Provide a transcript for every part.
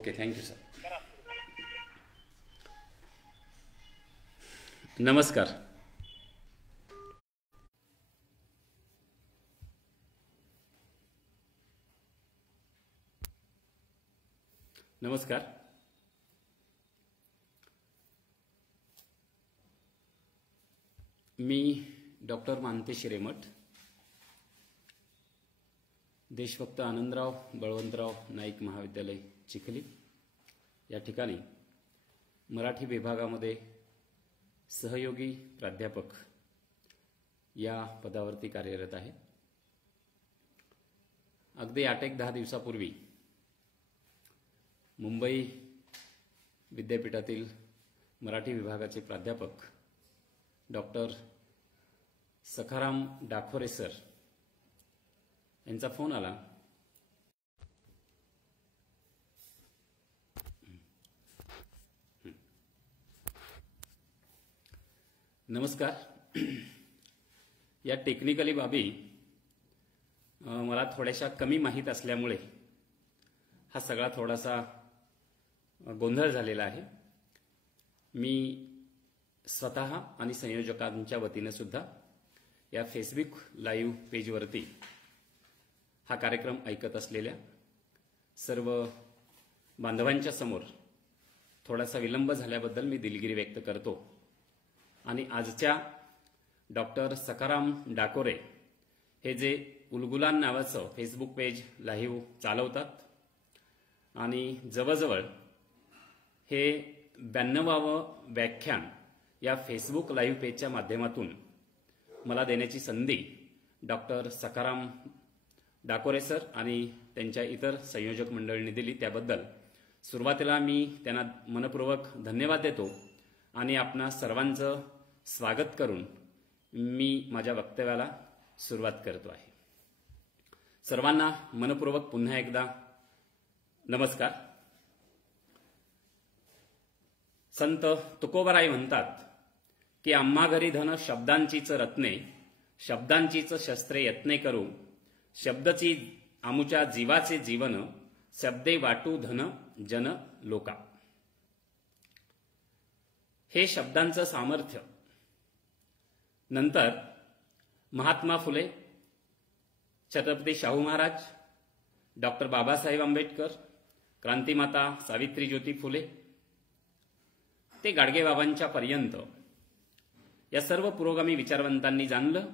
Okay, thank you sir. नमस्कार. नमस्कार. मी doctor Mantesh Hiremath, देशभक्त आनंदराव बळवंतराव नाईक महाविद्यालय चिखली या ठिकाणी मराठी विभागामध्ये सहयोगी प्राध्यापक या पदावरती कार्यरत आहे. अगदी 8-10 दिवसापूर्वी मुंबई विद्यापीठातील मराठी विभागाचे प्राध्यापक डॉक्टर सखाराम डाकोरे सर यांचा फोन आला. नमस्कार. या टेक्निकली बाबी मला थोड्याशा कमी माहीत असल्यामुळे हा सगळा थोडासा गोंधळ झालेला आहे. मी स्वतः आणि संयोजकांच्या वतीने सुद्धा या फेसबुक लाईव्ह पेजवरती हा कार्यक्रम ऐकत असलेल्या सर्व बांधवांच्या समोर थोडासा विलंब झाल्याबद्दल मी दिलगिरी व्यक्त करतो. आणि आजच्या डॉक्टर सखाराम डाकोरे हे जे उलगुलान नावाचं फेसबुक पेज लाईव्ह चालवतात आणि जवळजवळ हे 92वे व्याख्यान या फेसबुक लाईव्ह पेजच्या माध्यमातून मला देण्याची संधी डॉक्टर सखाराम डाकोरे सर आणि त्यांच्या इतर संयोजक मंडळींनी दिली, त्याबद्दल सुरुवातीला मी त्यांना मनपूर्वक धन्यवाद देतो आणि आपणा सर्वांचं स्वागत करून मी माझ्या वक्तव्याला सुरुवात करतो आहे. सर्वांना मनपूर्वक पुन्हा एकदा नमस्कार. संत तुकोबाराय म्हणतात की आम्हा घरी धन शब्दांचीच रत्ने, शब्दांचीच शस्त्रे यत्ने करू, शब्दची आमुच्या जीवाचे जीवन, शब्दे वाटू धन जन लोका. हे शब्दांचं सामर्थ्य नंतर महात्मा फुले, छत्रपती शाहू महाराज, डॉक्टर बाबासाहेब आंबेडकर, क्रांतिमाता सावित्री ज्योती फुले ते गाडगेबाबांच्या पर्यंत या सर्व पुरोगामी विचारवंतांनी जाणलं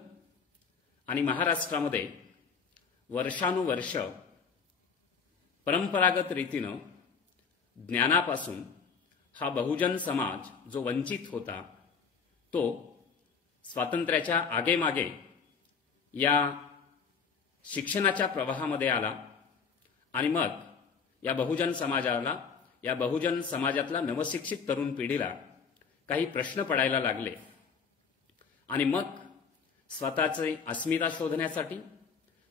आणि महाराष्ट्रामध्ये वर्षानुवर्ष परंपरागत रीतीनं ज्ञानापासून हा बहुजन समाज जो वंचित होता तो स्वातंत्र्याच्या आगेमागे या शिक्षणाच्या प्रवाहामध्ये आला आणि मग या बहुजन समाजाला, या बहुजन समाजातल्या नवशिक्षित तरुण पिढीला काही प्रश्न पडायला लागले आणि मग स्वतःची अस्मिता शोधण्यासाठी,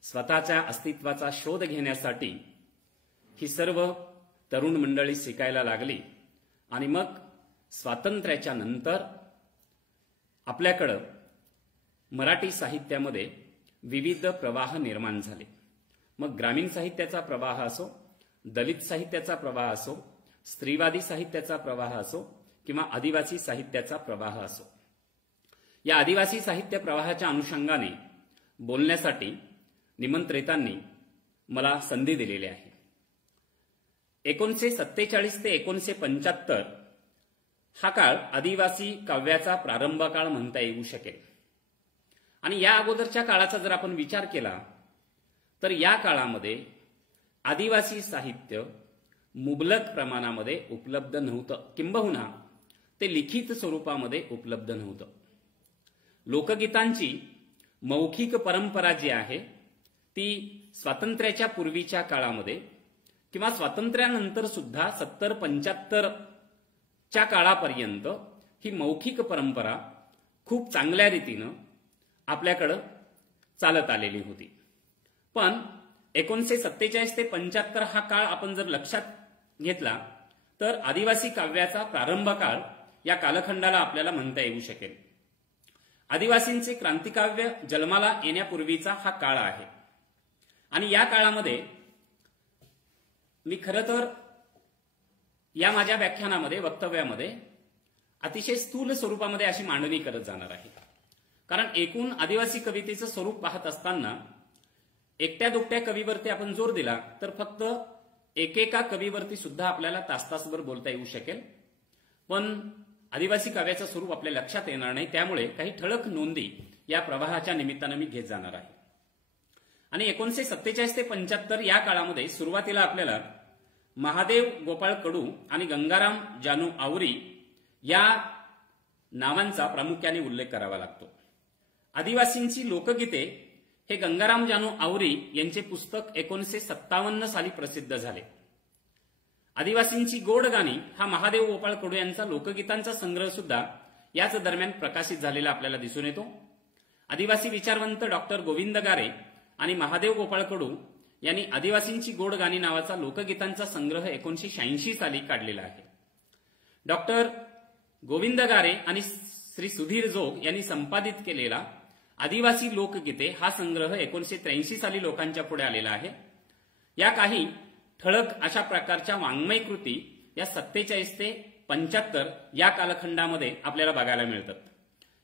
स्वतःच्या अस्तित्वाचा शोध घेण्यासाठी ही सर्व तरुण मंडळी शिकायला लागली आणि मग स्वातंत्र्याच्या नंतर आपल्याकडं मराठी साहित्यामध्ये विविध प्रवाह निर्माण झाले. मग ग्रामीण साहित्याचा प्रवाह असो, दलित साहित्याचा प्रवाह असो, स्त्रीवादी साहित्याचा प्रवाह असो किंवा आदिवासी साहित्याचा प्रवाह असो. या आदिवासी साहित्य प्रवाहाच्या अनुषंगाने बोलण्यासाठी निमंत्रितांनी मला संधी दिलेली आहे. 1947 ते 1975 हा काळ आदिवासी काव्याचा प्रारंभ काळ म्हणता येऊ शकेल. आणि या अगोदरच्या काळाचा जर आपण विचार केला तर या काळामध्ये आदिवासी साहित्य मुबलक प्रमाणामध्ये उपलब्ध नव्हतं, किंबहुना ते लिखित स्वरूपामध्ये उपलब्ध नव्हतं. लोकगीतांची मौखिक परंपरा जी आहे ती स्वातंत्र्याच्या पूर्वीच्या काळामध्ये किंवा स्वातंत्र्यानंतर सुद्धा 70-75 च्या काळापर्यंत ही मौखिक परंपरा खूप चांगल्या रीतीनं आपल्याकडं चालत आलेली होती. पण 1947 ते 75 हा काळ आपण जर लक्षात घेतला तर आदिवासी काव्याचा प्रारंभ काळ या कालखंडाला आपल्याला म्हणता येऊ शकेल. आदिवासींचे क्रांतिकाव्य जन्माला येण्यापूर्वीचा हा काळ आहे आणि या काळामध्ये मी खरं तर या माझ्या व्याख्यानामध्ये, वक्तव्यामध्ये अतिशय स्थूल स्वरूपामध्ये अशी मांडणी करत जाणार आहे. कारण एकूण आदिवासी कवितेचं स्वरूप पाहत असताना एकट्या दुकट्या कवीवरती आपण जोर दिला तर फक्त एकेका कवीवरती सुद्धा आपल्याला तासभर बोलता येऊ शकेल, पण आदिवासी काव्याचं स्वरूप आपल्या लक्षात येणार नाही. त्यामुळे काही ठळक नोंदी या प्रवाहाच्या निमित्तानं मी घेत जाणार आहे. आणि 1947 ते 75 या काळामध्ये सुरुवातीला आपल्याला महादेव गोपाळ कडू आणि गंगाराम जानू आवरी या नावांचा प्रामुख्याने उल्लेख करावा लागतो. आदिवासींची लोकगीते हे गंगाराम जानू आवरी यांचे पुस्तक 1957 साली प्रसिद्ध झाले. आदिवासींची गोड गाणी हा महादेव गोपाळ कडू यांचा लोकगीतांचा संग्रह सुद्धा याच दरम्यान प्रकाशित झालेला आपल्याला दिसून येतो. आदिवासी विचारवंत डॉक्टर गोविंद गारे आणि महादेव गोपाळ कडू यांनी आदिवासींची गोड गाणी नावाचा लोकगीतांचा संग्रह 1986 साली काढलेला आहे. डॉक्टर गोविंद गारे आणि श्री सुधीर जोग यांनी संपादित केलेला आदिवासी लोकगीते हा संग्रह 1983 साली लोकांच्या पुढे आलेला आहे. या काही ठळक अशा प्रकारच्या वाङ्मय कृती या 47 ते 75 या कालखंडामध्ये आपल्याला बघायला मिळतात.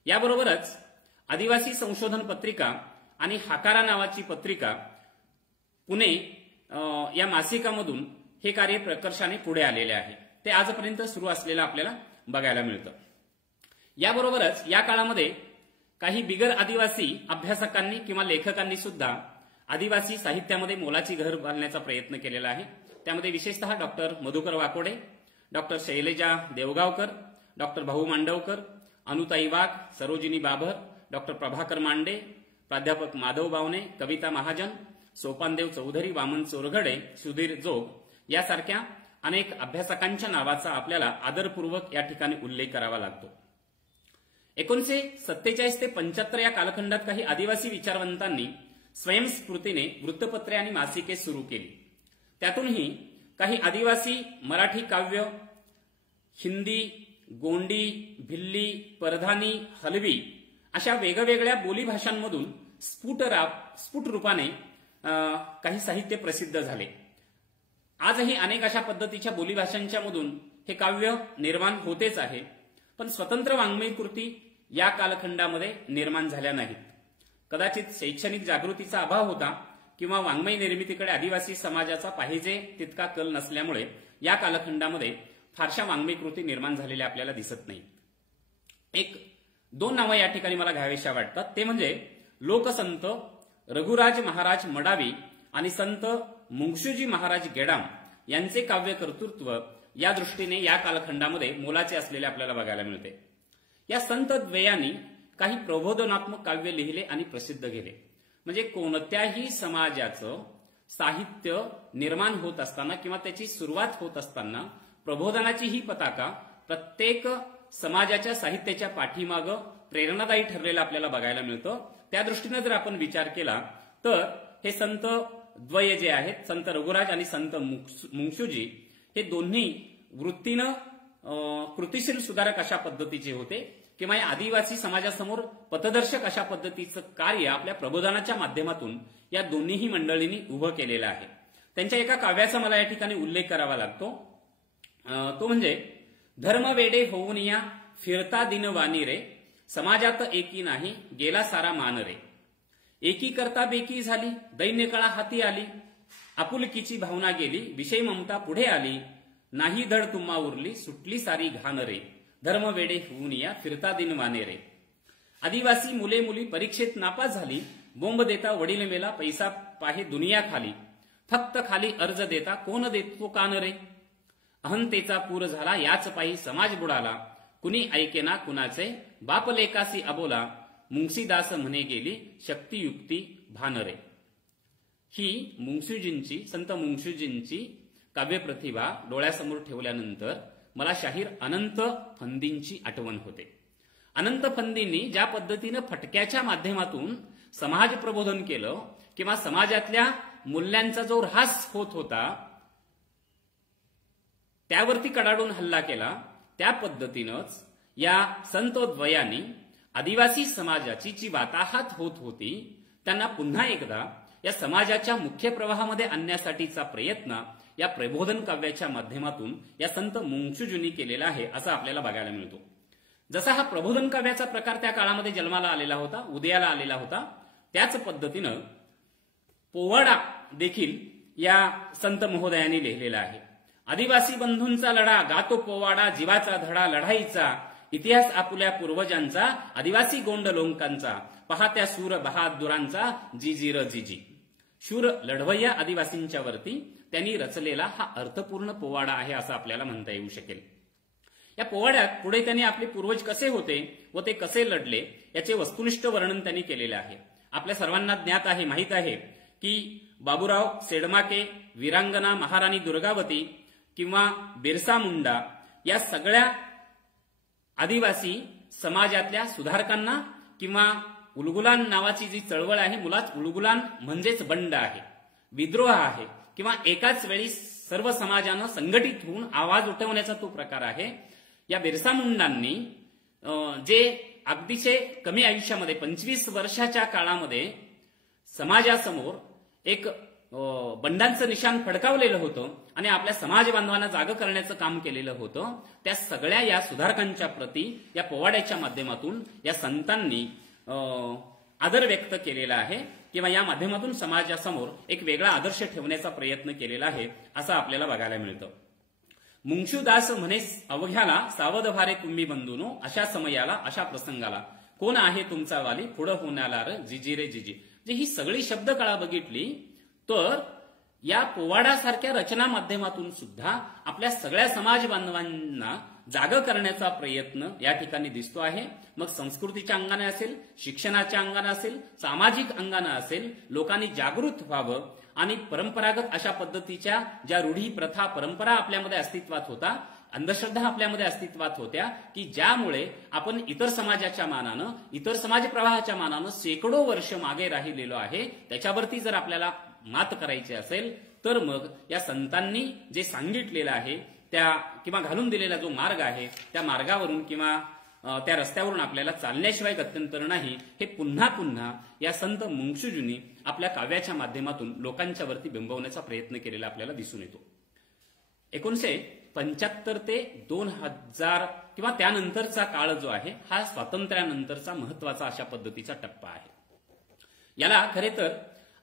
याबरोबरच आदिवासी संशोधन पत्रिका आणि हाकारा नावाची पत्रिका पुणे या मासिकामधून हे कार्य प्रकर्षाने पुढे आलेले आहे. ते आजपर्यंत सुरू असलेलं आपल्याला बघायला मिळतं. याबरोबरच या काळामध्ये काही बिगर आदिवासी अभ्यासकांनी किंवा लेखकांनी सुद्धा आदिवासी साहित्यामध्ये मोलाची घर बांधण्याचा प्रयत्न केलेला आहे. त्यामध्ये विशेषतः doctor Madhukar Wakode, doctor Selja Deogaonkar, doctor भाऊ मांडवकर, अनुताई वाघ, सरोजिनी बाभर, डॉक्टर प्रभाकर मांडे, प्राध्यापक माधव बावणे, कविता महाजन, सोपानदेव चौधरी, वामन चोरघडे, सुधीर जोग यासारख्या अनेक अभ्यासकांच्या नावाचा आपल्याला आदरपूर्वक या ठिकाणी उल्लेख करावा लागतो. 1947 ते 75 या कालखंडात काही आदिवासी विचारवंतांनी स्वयंस्फूर्तीने वृत्तपत्रे आणि मासिके सुरू केली. त्यातूनही काही आदिवासी मराठी काव्य हिंदी, गोंडी, भिल्ली, परधानी, हलवी अशा वेगवेगळ्या बोलीभाषांमधून स्फुट रूपाने काही साहित्य प्रसिद्ध झाले. आजही अनेक अशा पद्धतीच्या बोलीभाषांच्या मधून हे काव्य निर्माण होतेच आहे, पण स्वतंत्र वाङ्मय कृती या कालखंडामध्ये निर्माण झाल्या नाहीत. कदाचित शैक्षणिक जागृतीचा अभाव होता किंवा वाङ्मय निर्मितीकडे आदिवासी समाजाचा पाहिजे तितका कल नसल्यामुळे या कालखंडामध्ये फारशा वाङ्मय कृती निर्माण झालेल्या आपल्याला दिसत नाही. 1-2 नावं या ठिकाणी मला घ्यावीशा वाटतात. ते म्हणजे लोकसंत रघुराज महाराज मडावी आणि संत मुंगशूजी महाराज गेडाम यांचे काव्य कर्तृत्व या दृष्टीने या कालखंडामध्ये मोलाचे असलेले आपल्याला बघायला मिळते. या संत द्वयांनी काही प्रबोधनात्मक काव्य लिहिले आणि प्रसिद्ध केले. म्हणजे कोणत्याही समाजाचं साहित्य निर्माण होत असताना किंवा त्याची सुरुवात होत असताना प्रबोधनाची ही पताका प्रत्येक समाजाच्या साहित्याच्या पाठीमागं प्रेरणादायी ठरलेलं आपल्याला बघायला मिळतं. त्या दृष्टीने जर आपण विचार केला तर हे संत द्वय जे आहेत, संत रघुराज आणि संत मुंगशूजी, हे दोन्ही वृत्तीनं कृतिशील सुधारक अशा पद्धतीचे होते किंवा या आदिवासी समाजासमोर पथदर्शक अशा पद्धतीचं कार्य आपल्या प्रबोधनाच्या माध्यमातून या दोन्हीही मंडळींनी उभं केलेलं आहे. त्यांच्या एका काव्याचा मला या ठिकाणी उल्लेख करावा लागतो. तो म्हणजे धर्मवेडे होऊन या फिरता दिनवानी रे, समाजात एकी नाही गेला सारा मान रे, एकी करता बेकी झाली दैन्य कळा हाती आली, आपुलकीची भावना गेली विषय ममता पुढे आली, नाही धड तुम्हा उरली सुटली सारी घाण रे, धर्मवेडे होऊन या फिरता दिनवाने रे. आदिवासी मुले मुली परीक्षेत नापास झाली, बोंब देता वडील मेला पैसा पाहे दुनिया खाली, फक्त खाली अर्ज देता कोण देतो कान रे, अहंतेचा पूर झाला याच पायी समाज बुडाला, कुणी ऐकेना कुणाचे बाप लेकासी अबोला, मुंगसीदास म्हणे गेली शक्तियुक्ती भानरे. ही मुंगशूजींची, संत मुंगशूजींची काव्यप्रतिभा डोळ्यासमोर ठेवल्यानंतर मला शाहीर अनंत फंदींची आठवण होते. अनंत फंदींनी ज्या पद्धतीनं फटक्याच्या माध्यमातून समाज प्रबोधन केलं किंवा समाजातल्या मूल्यांचा जो ऱ्हास होत होता त्यावरती कडाडून हल्ला केला, त्या पद्धतीनंच या संत द्वयांनी आदिवासी समाजाची जी वाताहत होत होती त्यांना पुन्हा एकदा या समाजाच्या मुख्य प्रवाहामध्ये आणण्यासाठीचा प्रयत्न या प्रबोधन काव्याच्या माध्यमातून या संत मुंगचूजुनी केलेला आहे असं आपल्याला बघायला मिळतो. जसा हा प्रबोधन काव्याचा प्रकार त्या काळामध्ये जन्माला आलेला होता, उदयाला आलेला होता, त्याच पद्धतीनं पोवाडा देखील या संत महोदयांनी लिहिलेला आहे. आदिवासी बंधूंचा लढा गातो पोवाडा, जीवाचा धडा लढाईचा, इतिहास आपुल्या पूर्वजांचा, आदिवासी गोंड लोंकांचा, पहात्या सूर बहादुरांचा, जिजीर जिजी. शूर लढवय्या आदिवासींच्या वरती त्यांनी रचलेला हा अर्थपूर्ण पोवाडा आहे असं आपल्याला म्हणता येऊ शकेल. या पोवाड्यात पुढे त्यांनी आपले पूर्वज कसे होते व ते कसे लढले याचे वस्तुनिष्ठ वर्णन त्यांनी केलेले आहे. आपल्या सर्वांना ज्ञात आहे, माहीत आहे की बाबूराव सेडमाके, वीरांगना महाराणी दुर्गावती किंवा बिरसा मुंडा या सगळ्या आदिवासी समाजातल्या सुधारकांना किंवा उलगुलान नावाची जी चळवळ आहे, मुळात उलगुलान म्हणजेच बंड आहे, विद्रोह आहे किंवा एकाच वेळी सर्व समाजानं संघटित होऊन आवाज उठवण्याचा तो प्रकार आहे. या बिरसा मुंडांनी जे अगदीचे कमी आयुष्यामध्ये 25 वर्षाच्या काळामध्ये समाजासमोर एक बंडांचं निशाण फडकावलेलं होतं आणि आपल्या समाज बांधवांना जागं करण्याचं काम केलेलं होतं. त्या सगळ्या या सुधारकांच्या प्रती या पोवाड्याच्या माध्यमातून या संतांनी आदर व्यक्त केलेला आहे किंवा या माध्यमातून समाजासमोर एक वेगळा आदर्श ठेवण्याचा प्रयत्न केलेला आहे असं आपल्याला बघायला मिळतं. मुंगशूदास म्हणे अवघ्याला, सावध भारे तुम्ही बंधूनो, अशा समयाला अशा प्रसंगाला, कोण आहे तुमचा वाली, पुढं होण्याला र जिजी रे जिजी. जे ही सगळी शब्दकळा बघितली तर या पोवाडासारख्या रचना माध्यमातून सुद्धा आपल्या सगळ्या समाज बांधवांना जागं करण्याचा प्रयत्न या ठिकाणी दिसतो आहे. मग संस्कृतीच्या अंगाने असेल, शिक्षणाच्या अंगाने असेल, सामाजिक अंगाने असेल, लोकांनी जागृत व्हावं आणि परंपरागत अशा पद्धतीच्या ज्या रूढी प्रथा परंपरा आपल्यामध्ये अस्तित्वात होता, अंधश्रद्धा आपल्यामध्ये अस्तित्वात होत्या की ज्यामुळे आपण इतर समाजाच्या मानानं, इतर समाज प्रवाहाच्या मानानं शेकडो वर्ष मागे राहिलेलो आहे, त्याच्यावरती जर आपल्याला मात करायची असेल तर मग या संतांनी जे सांगितलेलं आहे त्या किंवा घालून दिलेला जो मार्ग आहे त्या मार्गावरून किंवा त्या रस्त्यावरून आपल्याला चालण्याशिवाय गत्यंतर नाही, हे पुन्हा पुन्हा या संत मुंगशूजुनी आपल्या काव्याच्या माध्यमातून लोकांच्या वरती बिंबवण्याचा प्रयत्न केलेला आपल्याला दिसून येतो. 1975 ते 2000 किंवा त्यानंतरचा काळ जो आहे हा स्वातंत्र्यानंतरचा महत्वाचा अशा पद्धतीचा टप्पा आहे. याला खरे तर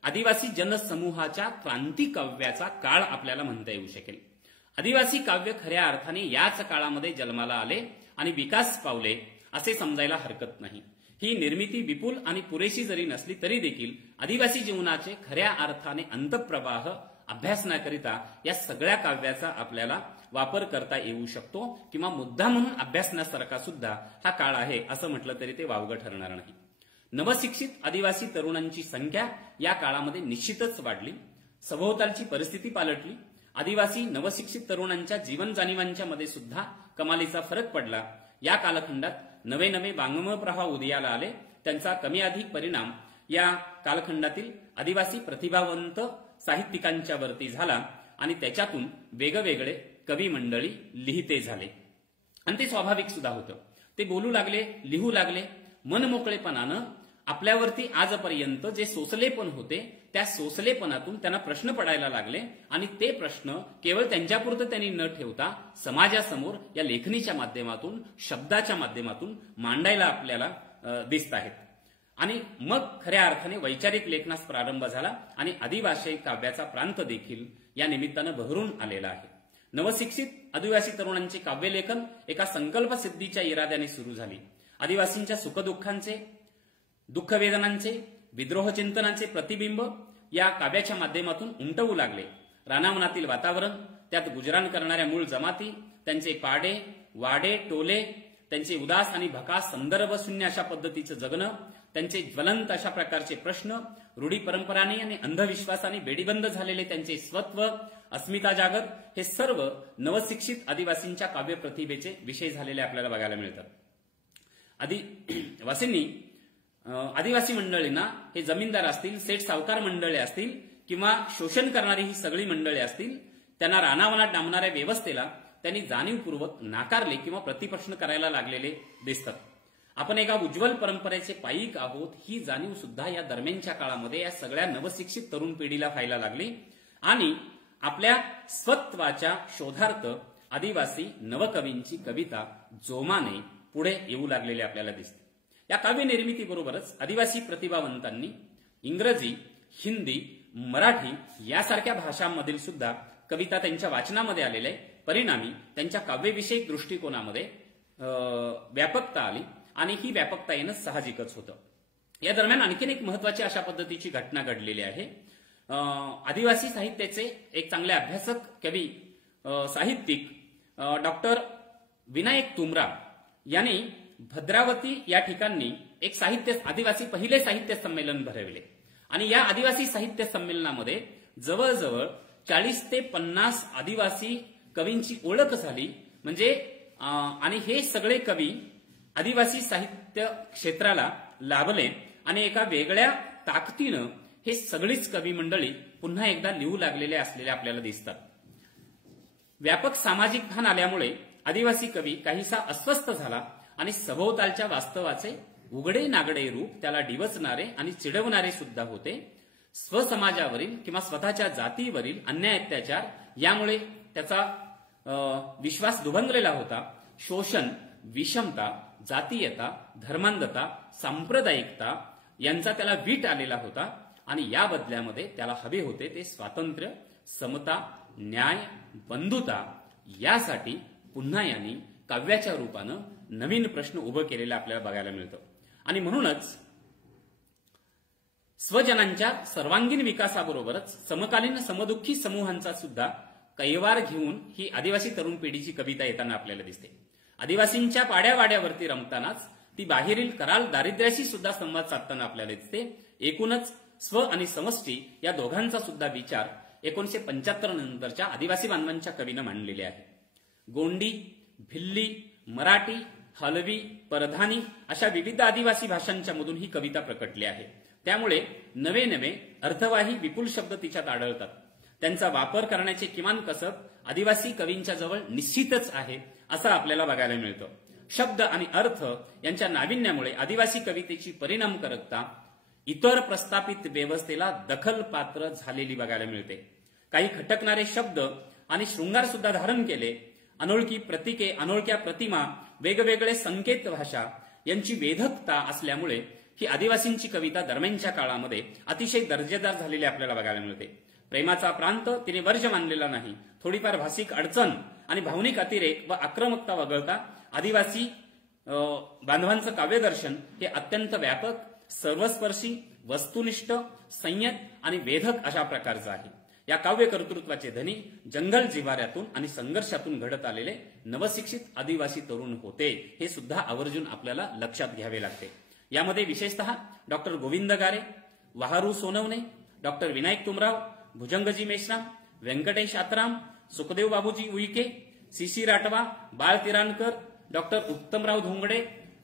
आदिवासी जनसमूहाच्या क्रांती काव्याचा काळ आपल्याला म्हणता येऊ शकेल. आदिवासी काव्य खऱ्या अर्थाने याच काळामध्ये जन्माला आले आणि विकास पावले असे समजायला हरकत नाही. ही निर्मिती विपुल आणि पुरेशी जरी नसली तरी देखील आदिवासी जीवनाचे खऱ्या अर्थाने अंतःप्रवाह अभ्यासण्याकरिता या सगळ्या काव्याचा आपल्याला वापर करता येऊ शकतो किंवा मुद्दा म्हणून अभ्यासण्यासारखा सुद्धा हा काळ आहे असं म्हटलं तरी ते वावगं ठरणार नाही. नवशिक्षित आदिवासी तरुणांची संख्या या काळामध्ये निश्चितच वाढली. सभोवतालची परिस्थिती पालटली. आदिवासी नवशिक्षित तरुणांच्या जीवन जाणीवांच्या मध्ये सुद्धा कमालीचा फरक पडला. या कालखंडात नवे नवे वाङ्मय प्रवाह उदयाला आले. त्यांचा कमी अधिक परिणाम या कालखंडातील आदिवासी प्रतिभावंत साहित्यिकांच्या वरती झाला आणि त्याच्यातून वेगवेगळे कवी मंडळी लिहिते झाले आणि ते स्वाभाविक सुद्धा होतं. ते बोलू लागले, लिहू लागले. मनमोकळेपणानं आपल्यावरती आजपर्यंत जे सोसलेपण होते त्या सोसलेपणातून त्यांना प्रश्न पडायला लागले आणि ते प्रश्न केवळ त्यांच्यापुरतं त्यांनी न ठेवता समाजासमोर या लेखणीच्या माध्यमातून, शब्दाच्या माध्यमातून मांडायला आपल्याला दिसत आहेत. आणि मग खऱ्या अर्थाने वैचारिक लेखनास प्रारंभ झाला आणि आदिवासी काव्याचा प्रांत देखील या निमित्तानं बहरून आलेला आहे. नवशिक्षित आदिवासी तरुणांचे काव्यलेखन एका संकल्पसिद्धीच्या इराद्याने सुरू झाली. आदिवासींच्या सुखदुःखांचे, दुःखवेदनांचे, विद्रोह चिंतनाचे प्रतिबिंब या काव्याच्या माध्यमातून उमटवू लागले. रानावनातील वातावरण, त्यात गुजराण करणाऱ्या मूळ जमाती, त्यांचे पाडे, वाडे, टोले, त्यांचे उदास आणि भकास संदर्भ शून्य अशा पद्धतीचं जगणं, त्यांचे ज्वलंत अशा प्रकारचे प्रश्न, रूढी परंपरांनी आणि अंधविश्वासाने बेडीबंद झालेले त्यांचे स्वत्व, अस्मिता जागत, हे सर्व नवशिक्षित आदिवासींच्या काव्य प्रतिभेचे विषय झालेले आपल्याला बघायला मिळतात. आदिवासी मंडळींना हे जमीनदार असतील, सेठ सावकार मंडळे असतील किंवा शोषण करणारी ही सगळी मंडळे असतील, त्यांना रानावनात डांबणाऱ्या व्यवस्थेला त्यांनी जाणीवपूर्वक नाकारले किंवा प्रतिप्रश्न करायला लागलेले दिसतात. आपण एका उज्ज्वल परंपरेचे पायीक आहोत ही जाणीव सुद्धा या दरम्यानच्या काळामध्ये या सगळ्या नवशिक्षित तरुण पिढीला व्हायला लागली आणि आपल्या स्वत्वाच्या शोधार्थ आदिवासी नवकवींची कविता जोमाने पुढे येऊ लागलेली आपल्याला दिसते. या काव्य निर्मितीबरोबरच आदिवासी प्रतिभावंतांनी इंग्रजी, हिंदी, मराठी यासारख्या भाषांमधील सुद्धा कविता त्यांच्या वाचनामध्ये आलेल्या आहे. परिणामी त्यांच्या काव्यविषयक दृष्टिकोनामध्ये व्यापकता आली आणि ही व्यापकता येणं साहजिकच होतं. या दरम्यान आणखीन एक महत्वाची अशा पद्धतीची घटना घडलेली आहे. आदिवासी साहित्याचे एक चांगले अभ्यासक, कवी, साहित्यिक डॉक्टर विनायक तुमरा यांनी भद्रावती या ठिकाणी एक आदिवासी पहिले साहित्य संमेलन भरवले आणि या आदिवासी साहित्य संमेलनामध्ये जवळजवळ 40 ते 50 आदिवासी कवींची ओळख झाली. म्हणजे आणि हे सगळे कवी आदिवासी साहित्य क्षेत्राला लाभले आणि एका वेगळ्या ताकदीनं हे सगळीच कवी मंडळी पुन्हा एकदा लिहू लागलेले असलेले आपल्याला दिसतात. व्यापक सामाजिक भान आल्यामुळे आदिवासी कवी काहीसा अस्वस्थ झाला आणि सभोवतालच्या वास्तवाचे उघडे नागडे रूप त्याला डिवचणारे आणि चिडवणारे सुद्धा होते. स्वसमाजावरील किंवा स्वतःच्या जातीवरील अन्याय अत्याचार यामुळे त्याचा विश्वास दुभंगलेला होता. शोषण, विषमता, जातीयता, धर्मांधता, सांप्रदायिकता यांचा त्याला वीट आलेला होता आणि या बदल्यामध्ये त्याला हवे होते ते स्वातंत्र्य, समता, न्याय, बंधुता. यासाठी पुन्हा यांनी काव्याच्या रूपानं नवीन प्रश्न उभं केलेला आपल्याला बघायला मिळतं आणि म्हणूनच स्वजनांच्या सर्वांगीण विकासाबरोबरच समकालीन समदुःखी समूहांचा सुद्धा कैवार घेऊन ही आदिवासी तरुण पिढीची कविता येताना आपल्याला दिसते. आदिवासींच्या पाड्यावाड्यावरती रमतानाच ती बाहेरील कराल दारिद्र्याशी सुद्धा संवाद साधताना आपल्याला दिसते. एकूणच स्व आणि समष्टी या दोघांचा सुद्धा विचार 1975 नंतरच्या आदिवासी बांधवांच्या कवीनं मांडलेले आहे. गोंडी, भिल्ली, मराठी, हलवी, परधानी अशा विविध आदिवासी भाषांच्या मधून ही कविता प्रकटली आहे. त्यामुळे नवे नवे अर्थवाही विपुल शब्द तिच्यात आढळतात. त्यांचा वापर करण्याचे किमान कसब आदिवासी कवींच्या जवळ निश्चितच आहे असं आपल्याला बघायला मिळतं. शब्द आणि अर्थ यांच्या नाविन्यामुळे आदिवासी कवितेची परिणामकारकता इतर प्रस्थापित व्यवस्थेला दखल पात्र झालेली बघायला मिळते. काही खटकणारे शब्द आणि शृंगार सुद्धा धारण केले. अनोळखी प्रतीके, अनोळख्या प्रतिमा, वेगवेगळे संकेत भाषा यांची वेधकता असल्यामुळे ही आदिवासींची कविता दरम्यानच्या काळामध्ये अतिशय दर्जेदार झालेली आपल्याला बघायला मिळते. प्रेमाचा प्रांत तिने वर्ज मानलेला नाही. थोडीफार भाषिक अडचण आणि भावनिक अतिरेक व आक्रमकता वगळता आदिवासी बांधवांचं काव्यदर्शन हे अत्यंत व्यापक, सर्वस्पर्शी, वस्तुनिष्ठ, संयत आणि वेधक अशा प्रकारचं आहे. या काव्य कर्तृत्वाचे धनी जंगल जिव्हाऱ्यातून आणि संघर्षातून घडत आलेले नवशिक्षित आदिवासी तरुण होते हे सुद्धा आवर्जून आपल्याला लक्षात घ्यावे लागते. यामध्ये विशेषतः डॉक्टर गोविंद गारे, वहारू सोनवणे, डॉक्टर विनायक तुमराव, भुजंगजी मेश्राम, व्यंकटेश आत्राम, सुखदेव बाबूजी उईके, सीसी राटवा, बाळ तिराणकर, डॉक्टर उत्तमराव धोंगडे,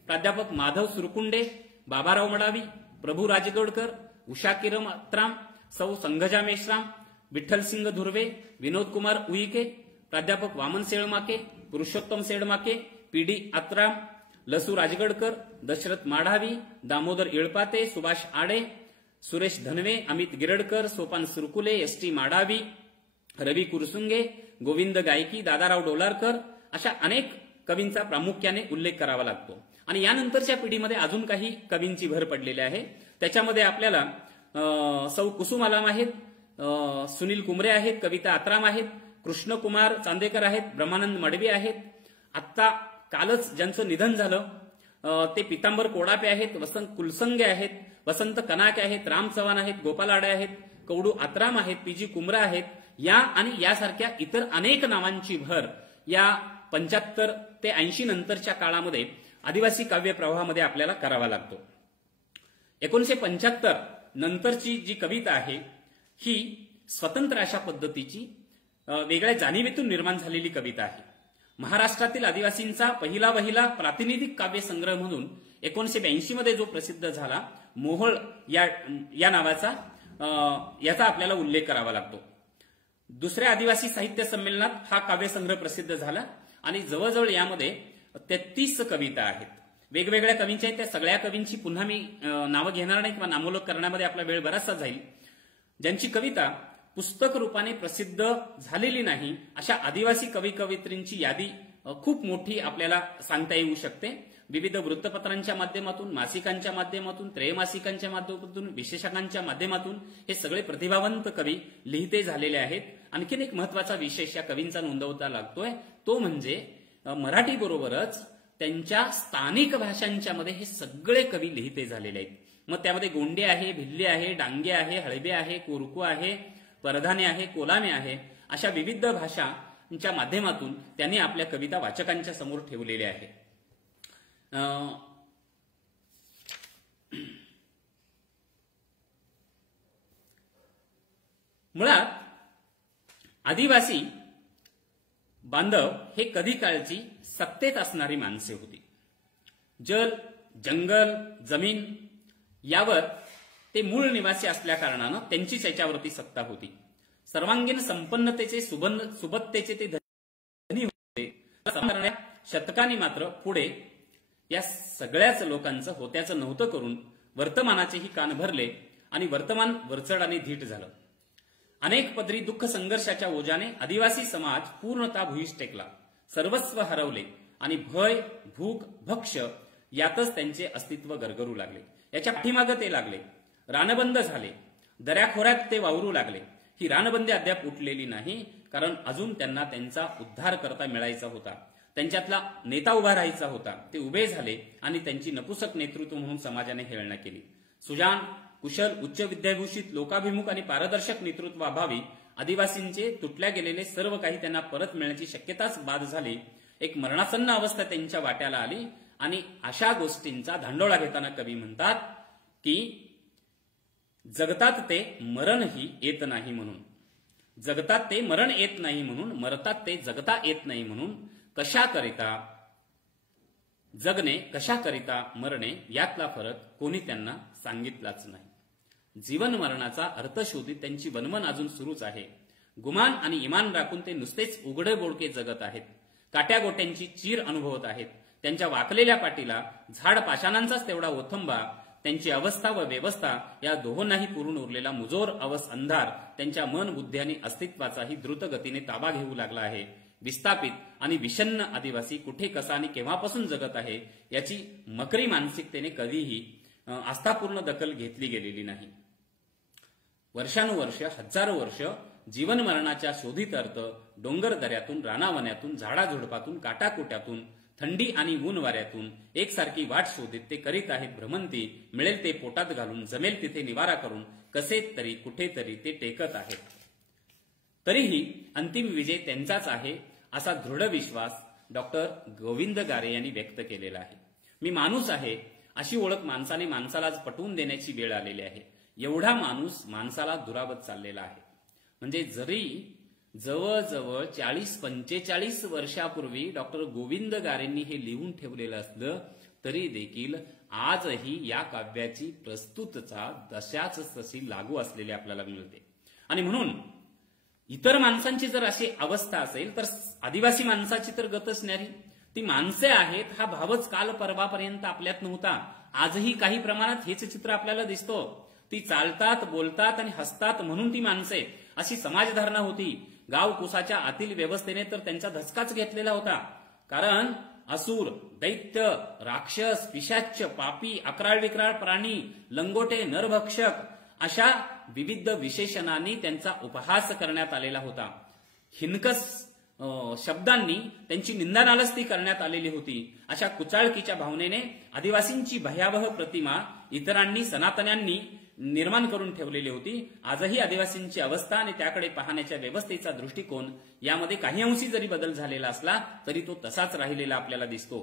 प्राध्यापक माधव सुरकुंडे, बाबाराव मडावी, प्रभू राजगोडकर, उषा किरम आत्राम, सौ संघजा मेश्राम, विठ्ठलसिंग धुर्वे, विनोद कुमार उईके, प्राध्यापक वामन सेळमाके, पुरुषोत्तम सेडमाके, पीडी आत्राम, लसू राजगडकर, दशरथ माढावी, दामोदर इळपाते, सुभाष आडे, सुरेश धनवे, अमित गिरडकर, सोपान सुरकुले, एस टी माढावी, रवी कुरसुंगे, गोविंद गायकी, दादाराव डोलारकर अशा अनेक कवींचा प्रामुख्याने उल्लेख करावा लागतो. आणि यानंतरच्या पिढीमध्ये अजून काही कवींची भर पडलेली आहे. त्याच्यामध्ये आपल्याला सौ कुसुम आलाम आहेत, सुनील कुमरे आहेत, कविता आत्राम आहेत, कृष्णकुमार चांदेकर आहेत, ब्रह्मानंद मडवी आहेत. आत्ता कालच ज्यांचं निधन झालं ते पितांबर कोडापे आहेत, वसंत कुलसंगे आहेत, वसंत कनाके आहेत, राम चव्हाण आहेत, गोपाल आडे आहेत, कवडू आत्राम आहेत, पीजी कुमरा आहेत. या आणि यासारख्या इतर अनेक नावांची भर या 75 ते 80 नंतरच्या काळामध्ये आदिवासी काव्य प्रवाहामध्ये आपल्याला करावा लागतो. 1975 नंतरची जी कविता आहे ही स्वतंत्र अशा पद्धतीची वेगळ्या जाणीवेतून निर्माण झालेली कविता आहे. महाराष्ट्रातील आदिवासींचा पहिला वहिला प्रातिनिधिक काव्य संग्रह म्हणून 1982 मध्ये जो प्रसिद्ध झाला मोहोळ या नावाचा याचा आपल्याला उल्लेख करावा लागतो. दुसऱ्या आदिवासी साहित्य संमेलनात हा काव्यसंग्रह प्रसिद्ध झाला आणि जवळजवळ यामध्ये 33 कविता आहेत. वेगवेगळ्या कवींच्या आहेत. त्या सगळ्या कवींची पुन्हा मी नावं घेणार नाही किंवा नामोल्लेख करण्यामध्ये आपला वेळ बराचसा जाईल. ज्यांची कविता पुस्तक रूपाने प्रसिद्ध झालेली नाही अशा आदिवासी कवी कवयित्रींची यादी खूप मोठी आपल्याला सांगता येऊ शकते. विविध वृत्तपत्रांच्या माध्यमातून, मासिकांच्या माध्यमातून, त्रैमासिकांच्या माध्यमातून, विशेषकांच्या माध्यमातून हे सगळे प्रतिभावंत कवी लिहिते झालेले आहेत. आणखीन एक महत्वाचा विशेष या कवींचा नोंदवता लागतोय तो म्हणजे मराठी बरोबरच त्यांच्या स्थानिक भाषांच्या मध्ये हे सगळे कवी लिहिते झालेले आहेत. मग त्यामध्ये गोंडे आहे, भिल्ले आहे, डांगे आहे, हळबे आहे, कोरकू आहे, परधाने आहे, कोलामे आहे, अशा विविध भाषांच्या माध्यमातून त्यांनी आपल्या कविता वाचकांच्या समोर ठेवलेल्या आहे. मुळात आदिवासी बांधव हे कधी काळची सत्तेत असणारी माणसे होती. जल, जंगल, जमीन यावर ते मूळ निवासी असल्या कारणानं त्यांचीच याच्यावरती सत्ता होती. सर्वांगीण संपन्नतेचे, सुबत्तेचे ते धनी होते. शतकांनी मात्र पुढे या सगळ्याच लोकांचं होत्याचं नव्हतं करून वर्तमानाचेही कान भरले आणि वर्तमान वरचढाने धीट झालं. अनेक पदरी दुःख संघर्षाच्या ओझ्याने आदिवासी समाज पूर्णतः भुईस टेकला. सर्वस्व हरवले आणि भय, भूक, भक्ष यातच त्यांचे अस्तित्व गरगरू लागले. याच्या पाठीमागं ते लागले. रानबंद झाले. दऱ्याखोऱ्यात ते वावरू लागले. ही रानबंदी अद्याप उठलेली नाही, कारण अजून त्यांना त्यांचा उद्धार करता मिळायचा होता. त्यांच्यातला नेता उभा राहायचा होता. ते उभे झाले आणि त्यांची नपुसक नेतृत्व म्हणून समाजाने हेळणा केली. सुजाण, कुशल, उच्च विद्याभूषित, लोकाभिमुख आणि पारदर्शक नेतृत्वाभावी आदिवासींचे तुटल्या गेलेले सर्व काही त्यांना परत मिळण्याची शक्यताच बाद झाली. एक मरणासन्न अवस्था त्यांच्या वाट्याला आली आणि अशा गोष्टींचा धांडोळा घेताना कवी म्हणतात की जगतात ते मरणही येत नाही म्हणून, जगतात ते मरण येत नाही म्हणून, मरतात ते जगता येत नाही म्हणून, कशाकरिता जगणे, कशाकरिता मरणे यातला फरक कोणी त्यांना सांगितलाच नाही. जीवन मरणाचा अर्थ शोधित त्यांची वनवन अजून सुरूच आहे. गुमान आणि इमान राखून ते नुसतेच उघडे बोडके जगत आहेत. काट्यागोट्यांची चीर अनुभवत आहेत. त्यांच्या वाकलेल्या पाठीला झाड पाषाणांचाच तेवढा ओथंबा, त्यांची अवस्था व व्यवस्था या दोहोंनाही पुरून उरलेला मुजोर अवस अंधार त्यांच्या मन, बुद्धी आणि अस्तित्वाचाही द्रुत गतीने ताबा घेऊ लागला आहे. विस्थापित आणि विषण्ण आदिवासी कुठे, कसा आणि केव्हापासून जगत आहे याची मकरी मानसिकतेने कधीही आस्थापूर्ण दखल घेतली गेलेली नाही. वर्षानुवर्ष, हजारो वर्ष जीवन मरणाच्या शोधित अर्थ डोंगर दऱ्यातून, रानावनातून, झाडाझुडपातून, काटाकुट्यातून, थंडी आणि ऊन वाऱ्यातून एकसारखी वाट शोधित ते करीत आहेत भ्रमंती. मिळेल ते पोटात घालून, जमेल तिथे निवारा करून, कसे तरी कुठेतरी ते टेकत आहेत. तरीही अंतिम विजय त्यांचाच आहे असा दृढ विश्वास डॉक्टर गोविंद गारे यांनी व्यक्त केलेला आहे. मी माणूस आहे अशी ओळख माणसाने माणसालाच पटवून देण्याची वेळ आलेली आहे. एवढा माणूस माणसाला दुरावत चाललेला आहे. म्हणजे जरी जवळजवळ 40-45 वर्षापूर्वी डॉक्टर गोविंद गारेंनी हे लिहून ठेवलेलं असलं तरी देखील आजही या काव्याची प्रस्तुतता दशाच तशी लागू असलेली आपल्याला मिळते. आणि म्हणून इतर माणसांची जर अशी अवस्था असेल तर आदिवासी माणसाची तर गतच न्यारी. ती माणसे आहेत हा भावच काल परवापर्यंत आपल्यात नव्हता. आजही काही प्रमाणात हेच चित्र आपल्याला दिसतो. ती चालतात, बोलतात आणि हसतात म्हणून ती माणसे अशी समाजधारणा होती. गाव कुसाच्या आतील व्यवस्थेने तर त्यांचा धसकाच घेतलेला होता. कारण असुर, दैत्य, राक्षस, पिशाच्य, पापी, अकराळ विक्राळ प्राणी, लंगोटे, नरभक्षक अशा विविध विशेषणांनी त्यांचा उपहास करण्यात आलेला होता. हिनकस शब्दांनी त्यांची निंदानालस्ती करण्यात आलेली होती. अशा कुचाळकीच्या भावनेने आदिवासींची भयावह प्रतिमा इतरांनी, सनातन्यांनी निर्माण करून ठेवलेली होती. आजही आदिवासींची अवस्था आणि त्याकडे पाहण्याच्या व्यवस्थेचा दृष्टिकोन यामध्ये काही अंशी जरी बदल झालेला असला तरी तो तसाच राहिलेला आपल्याला दिसतो.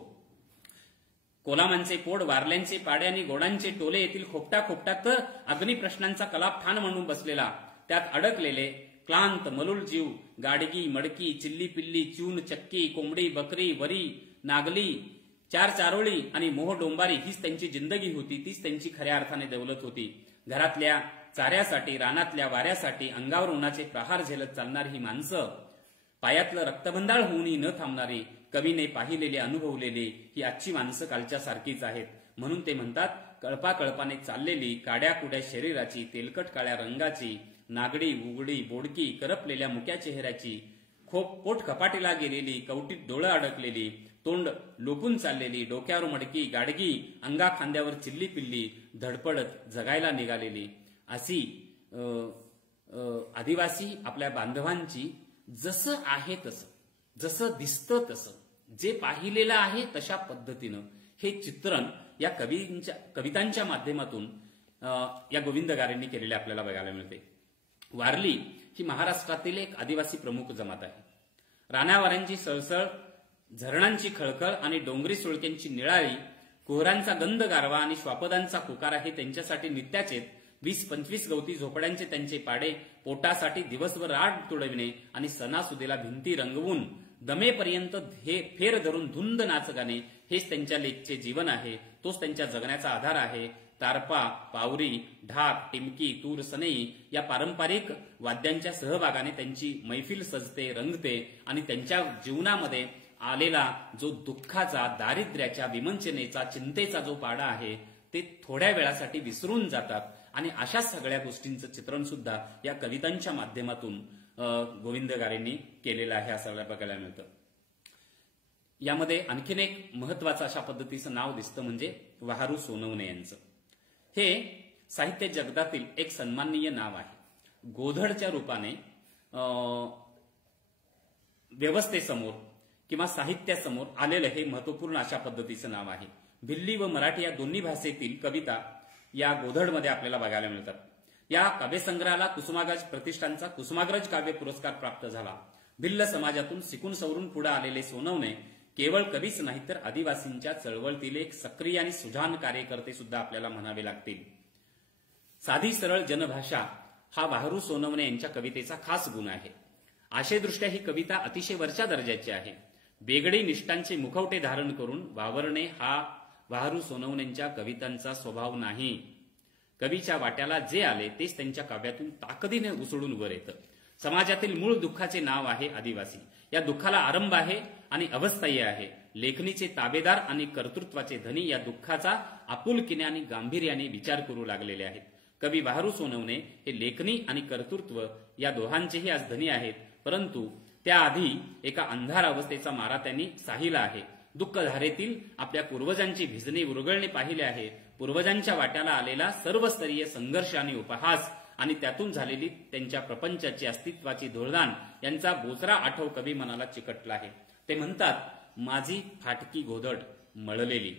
कोलामांचे पोड, वारल्यांचे पाडे आणि गोडांचे टोले येथील खोपटा खोपटात अग्निप्रश्नांचा कलाप ठाण म्हणून बसलेला, त्यात अडकलेले क्लांत, मलूल जीव, गाडगी, मडकी, चिल्ली पिल्ली, चून, चक्की, कोंबडी, बकरी, वरी, नागली, चार चारोळी आणि मोह डोंबारी हीच त्यांची जिंदगी होती. तीच त्यांची खऱ्या अर्थाने दौलत होती. घरातल्या चाऱ्यासाठी, रानातल्या वाऱ्यासाठी अंगावर उन्हाचे प्रहार झेलत चालणारी ही माणसं, पायातलं रक्तबंधाळ होऊनही न थांबणारी, कवीने पाहिलेली, अनुभवलेली ही आजची माणसं कालच्या सारखीच आहेत. म्हणून ते म्हणतात, कळपाकळपाने चाललेली, काड्याकुड्या शरीराची, तेलकट काळ्या रंगाची, नागडी उघडी बोडकी करपलेल्या मुक्या चेहऱ्याची, पोट कपाटीला गेलेली, कवटीत डोळं अडकलेली, तोंड लोपून चाललेली, डोक्यावर मडकी गाडगी, अंगा खांद्यावर चिल्ली पिल्ली, धडपडत जगायला निघालेली अशी आदिवासी आपल्या बांधवांची जसं आहे तसं, जसं दिसतं तसं, जे पाहिलेलं आहे तशा पद्धतीनं हे चित्रण या कवितांच्या माध्यमातून या गोविंद गारेंनी केलेले आपल्याला बघायला मिळते. वारली ही महाराष्ट्रातील एक आदिवासी प्रमुख जमात आहे. रानावाऱ्यांची सळसळ, झरणांची खळखळ आणि डोंगरी सुळक्यांची निळाळी, कोहरांचा गंध गारवा आणि श्वापदांचा कुकारा हे त्यांच्यासाठी नित्याचेत. 20-25 गवती झोपड्यांचे त्यांचे पाडे, पोटासाठी दिवसभर राट तुडविणे आणि सणासुदीला भिंती रंगवून दमेपर्यंत फेर धरून धुंद नाच गाणे हेच त्यांच्या लेखचे जीवन आहे. तोच त्यांच्या जगण्याचा आधार आहे. तारपा, पावरी, ढाक, टिमकी, तूर, सनई या पारंपरिक वाद्यांच्या सहभागाने त्यांची मैफिल सजते, रंगते आणि त्यांच्या जीवनामध्ये आलेला जो दुःखाचा, दारिद्र्याच्या, विमंचनेचा, चिंतेचा जो पाडा आहे ते थोड्या वेळासाठी विसरून जातात. आणि अशा सगळ्या गोष्टींचं चित्रण सुद्धा या कवितांच्या माध्यमातून गोविंद गारेंनी केलेलं आहे असं बघायला मिळतं. यामध्ये आणखीन एक महत्वाचं अशा पद्धतीचं नाव दिसतं म्हणजे वहारू सोनवणे यांचं. हे साहित्य जगतातील एक सन्माननीय नाव आहे. गोधडच्या रूपाने व्यवस्थेसमोर किंवा साहित्यासमोर आलेलं हे महत्वपूर्ण अशा पद्धतीचं नाव आहे. भिल्ली व मराठी या दोन्ही भाषेतील कविता या गोधडमध्ये आपल्याला बघायला मिळतात. या काव्यसंग्रहाला कुसुमाग्रज प्रतिष्ठानचा कुसुमाग्रज काव्य पुरस्कार प्राप्त झाला. भिल्ल समाजातून शिकून सवरून पुढे आलेले सोनवणे केवळ कवीच नाही तर आदिवासींच्या चळवळीतील एक सक्रिय आणि सुजाण कार्यकर्ते सुद्धा आपल्याला म्हणावे लागतील. साधी सरळ जनभाषा हा वहारू सोनवणे यांच्या कवितेचा खास गुण आहे. आशयदृष्ट्या ही कविता अतिशय वरच्या दर्जाची आहे. बेगडी निष्ठांचे मुखवटे धारण करून वावरणे हा वहारू सोनवणेंच्या कवितांचा स्वभाव नाही. कवीच्या वाट्याला जे आले तेच त्यांच्या काव्यातून ताकदीने उसळून वर येतं. समाजातील मूळ दुःखाचे नाव आहे आदिवासी. या दुःखाला आरंभ आहे आणि अवस्थायी आहे. लेखणीचे ताबेदार आणि कर्तृत्वाचे धनी या दुःखाचा आपुलकीने आणि गांभीर्याने विचार करू लागलेले आहेत. कवी वहारू सोनवणे हे लेखणी आणि कर्तृत्व या दोहांचेही आज धनी आहेत. परंतु त्याआधी एका अंधार अवस्थेचा मारा त्यांनी साहिला आहे. दुःखधारेतील आपल्या पूर्वजांची भिजणे उरगळणे पाहिले आहे. पूर्वजांच्या वाट्याला आलेला सर्वस्तरीय संघर्ष आणि उपहास आणि त्यातून झालेली त्यांच्या प्रपंचाची अस्तित्वाची धुळदाण यांचा बोचरा आठव कवी मनाला चिकटला आहे. ते म्हणतात, माझी फाटकी गोधड मळलेली,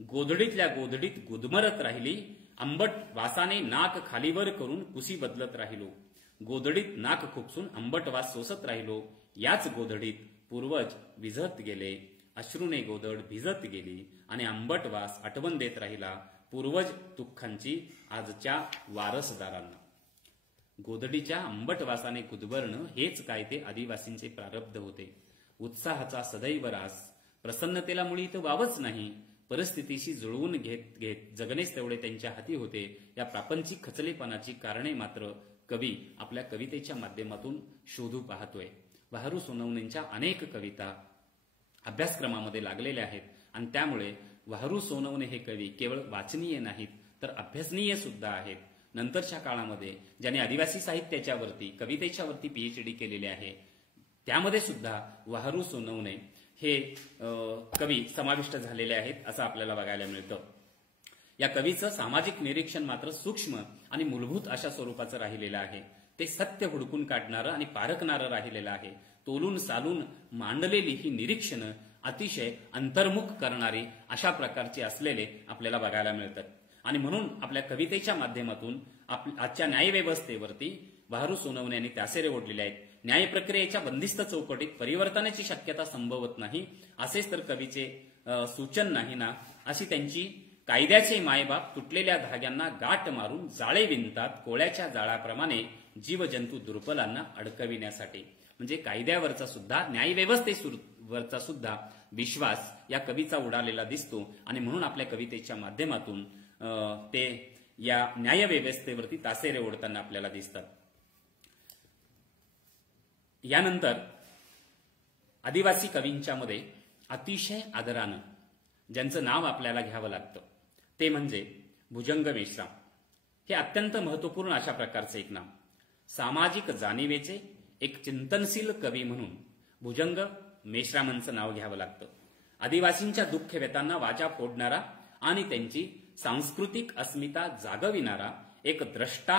गोधडीतल्या गोधडीत गुदमरत राहिली, आंबट वासाने नाक खालीवर करून कुसी बदलत राहिलो, गोधडीत नाक खुपसून आंबट वास सोसत राहिलो, याच गोधडीत पूर्वज विझत गेले, अश्रूने गोधड भिजत गेली आणि आंबट वास आठवण देत राहिला पूर्वज दुःखांची आजच्या वारसदारांना. गोधडीच्या आंबट वासाने गुदमरणं हेच काय ते आदिवासींचे प्रारब्ध होते. उत्साहाचा सदैव रास, प्रसन्नतेला मुळी इथं वावच नाही. परिस्थितीशी जुळवून घेत जगणेच तेवढे त्यांच्या हाती होते. या प्रापंचिक खचलेपणाची कारणे मात्र कवी आपल्या कवितेच्या माध्यमातून शोधू पाहतोय. वहारू सोनवणेंच्या अनेक कविता अभ्यासक्रमामध्ये लागलेल्या आहेत आणि त्यामुळे वहारू सोनवणे हे कवी केवळ वाचनीय नाहीत तर अभ्यासनीय सुद्धा आहेत. नंतरच्या काळामध्ये ज्यांनी आदिवासी साहित्याच्या वरती कवितेच्या वरती PhD केलेले आहे त्यामध्ये सुद्धा वहारू सोनवणे हे कवी समाविष्ट झालेले आहेत असं आपल्याला बघायला मिळतं. या कवीचं सामाजिक निरीक्षण मात्र सूक्ष्म आणि मूलभूत अशा स्वरूपाचं राहिलेलं आहे. ते सत्य हुडकून काढणारं आणि पारखणारं राहिलेलं आहे. तोलून सालून मांडलेली ही निरीक्षणं अतिशय अंतर्मुख करणारी अशा प्रकारची असलेले आपल्याला बघायला मिळतात. आणि म्हणून आपल्या कवितेच्या माध्यमातून आजच्या न्यायव्यवस्थेवरती वहारू सोनवणे यांनी तासेरे ओढलेले आहेत. न्याय प्रक्रियेच्या बंदिस्त चौकटीत परिवर्तनाची शक्यता संभवत नाही असेच तर कवीचे सूचन नाही ना, अशी त्यांची कायद्याचे मायबाप तुटलेल्या धाग्यांना गाठ मारून जाळे विणतात कोळ्याच्या जाळाप्रमाणे जीवजंतू दुर्बलांना अडकविण्यासाठी. म्हणजे कायद्यावरचा सुद्धा न्यायव्यवस्थेवरचा सुद्धा विश्वास या कवीचा उडालेला दिसतो आणि म्हणून आपल्या कवितेच्या माध्यमातून ते या न्यायव्यवस्थेवरती तासेरे ओढताना आपल्याला दिसतात. यानंतर आदिवासी कवींच्या मध्ये अतिशय आदरानं ज्यांचं नाव आपल्याला घ्यावं लागतं ते म्हणजे भुजंग मेश्राम. हे अत्यंत महत्वपूर्ण अशा प्रकारचं एक नाव. सामाजिक जाणीवेचे एक चिंतनशील कवी म्हणून भुजंग मेश्रामांचं नाव घ्यावं लागतं. आदिवासींच्या दुःख व्यथांना वाचा फोडणारा आणि त्यांची सांस्कृतिक अस्मिता जागविणारा एक द्रष्टा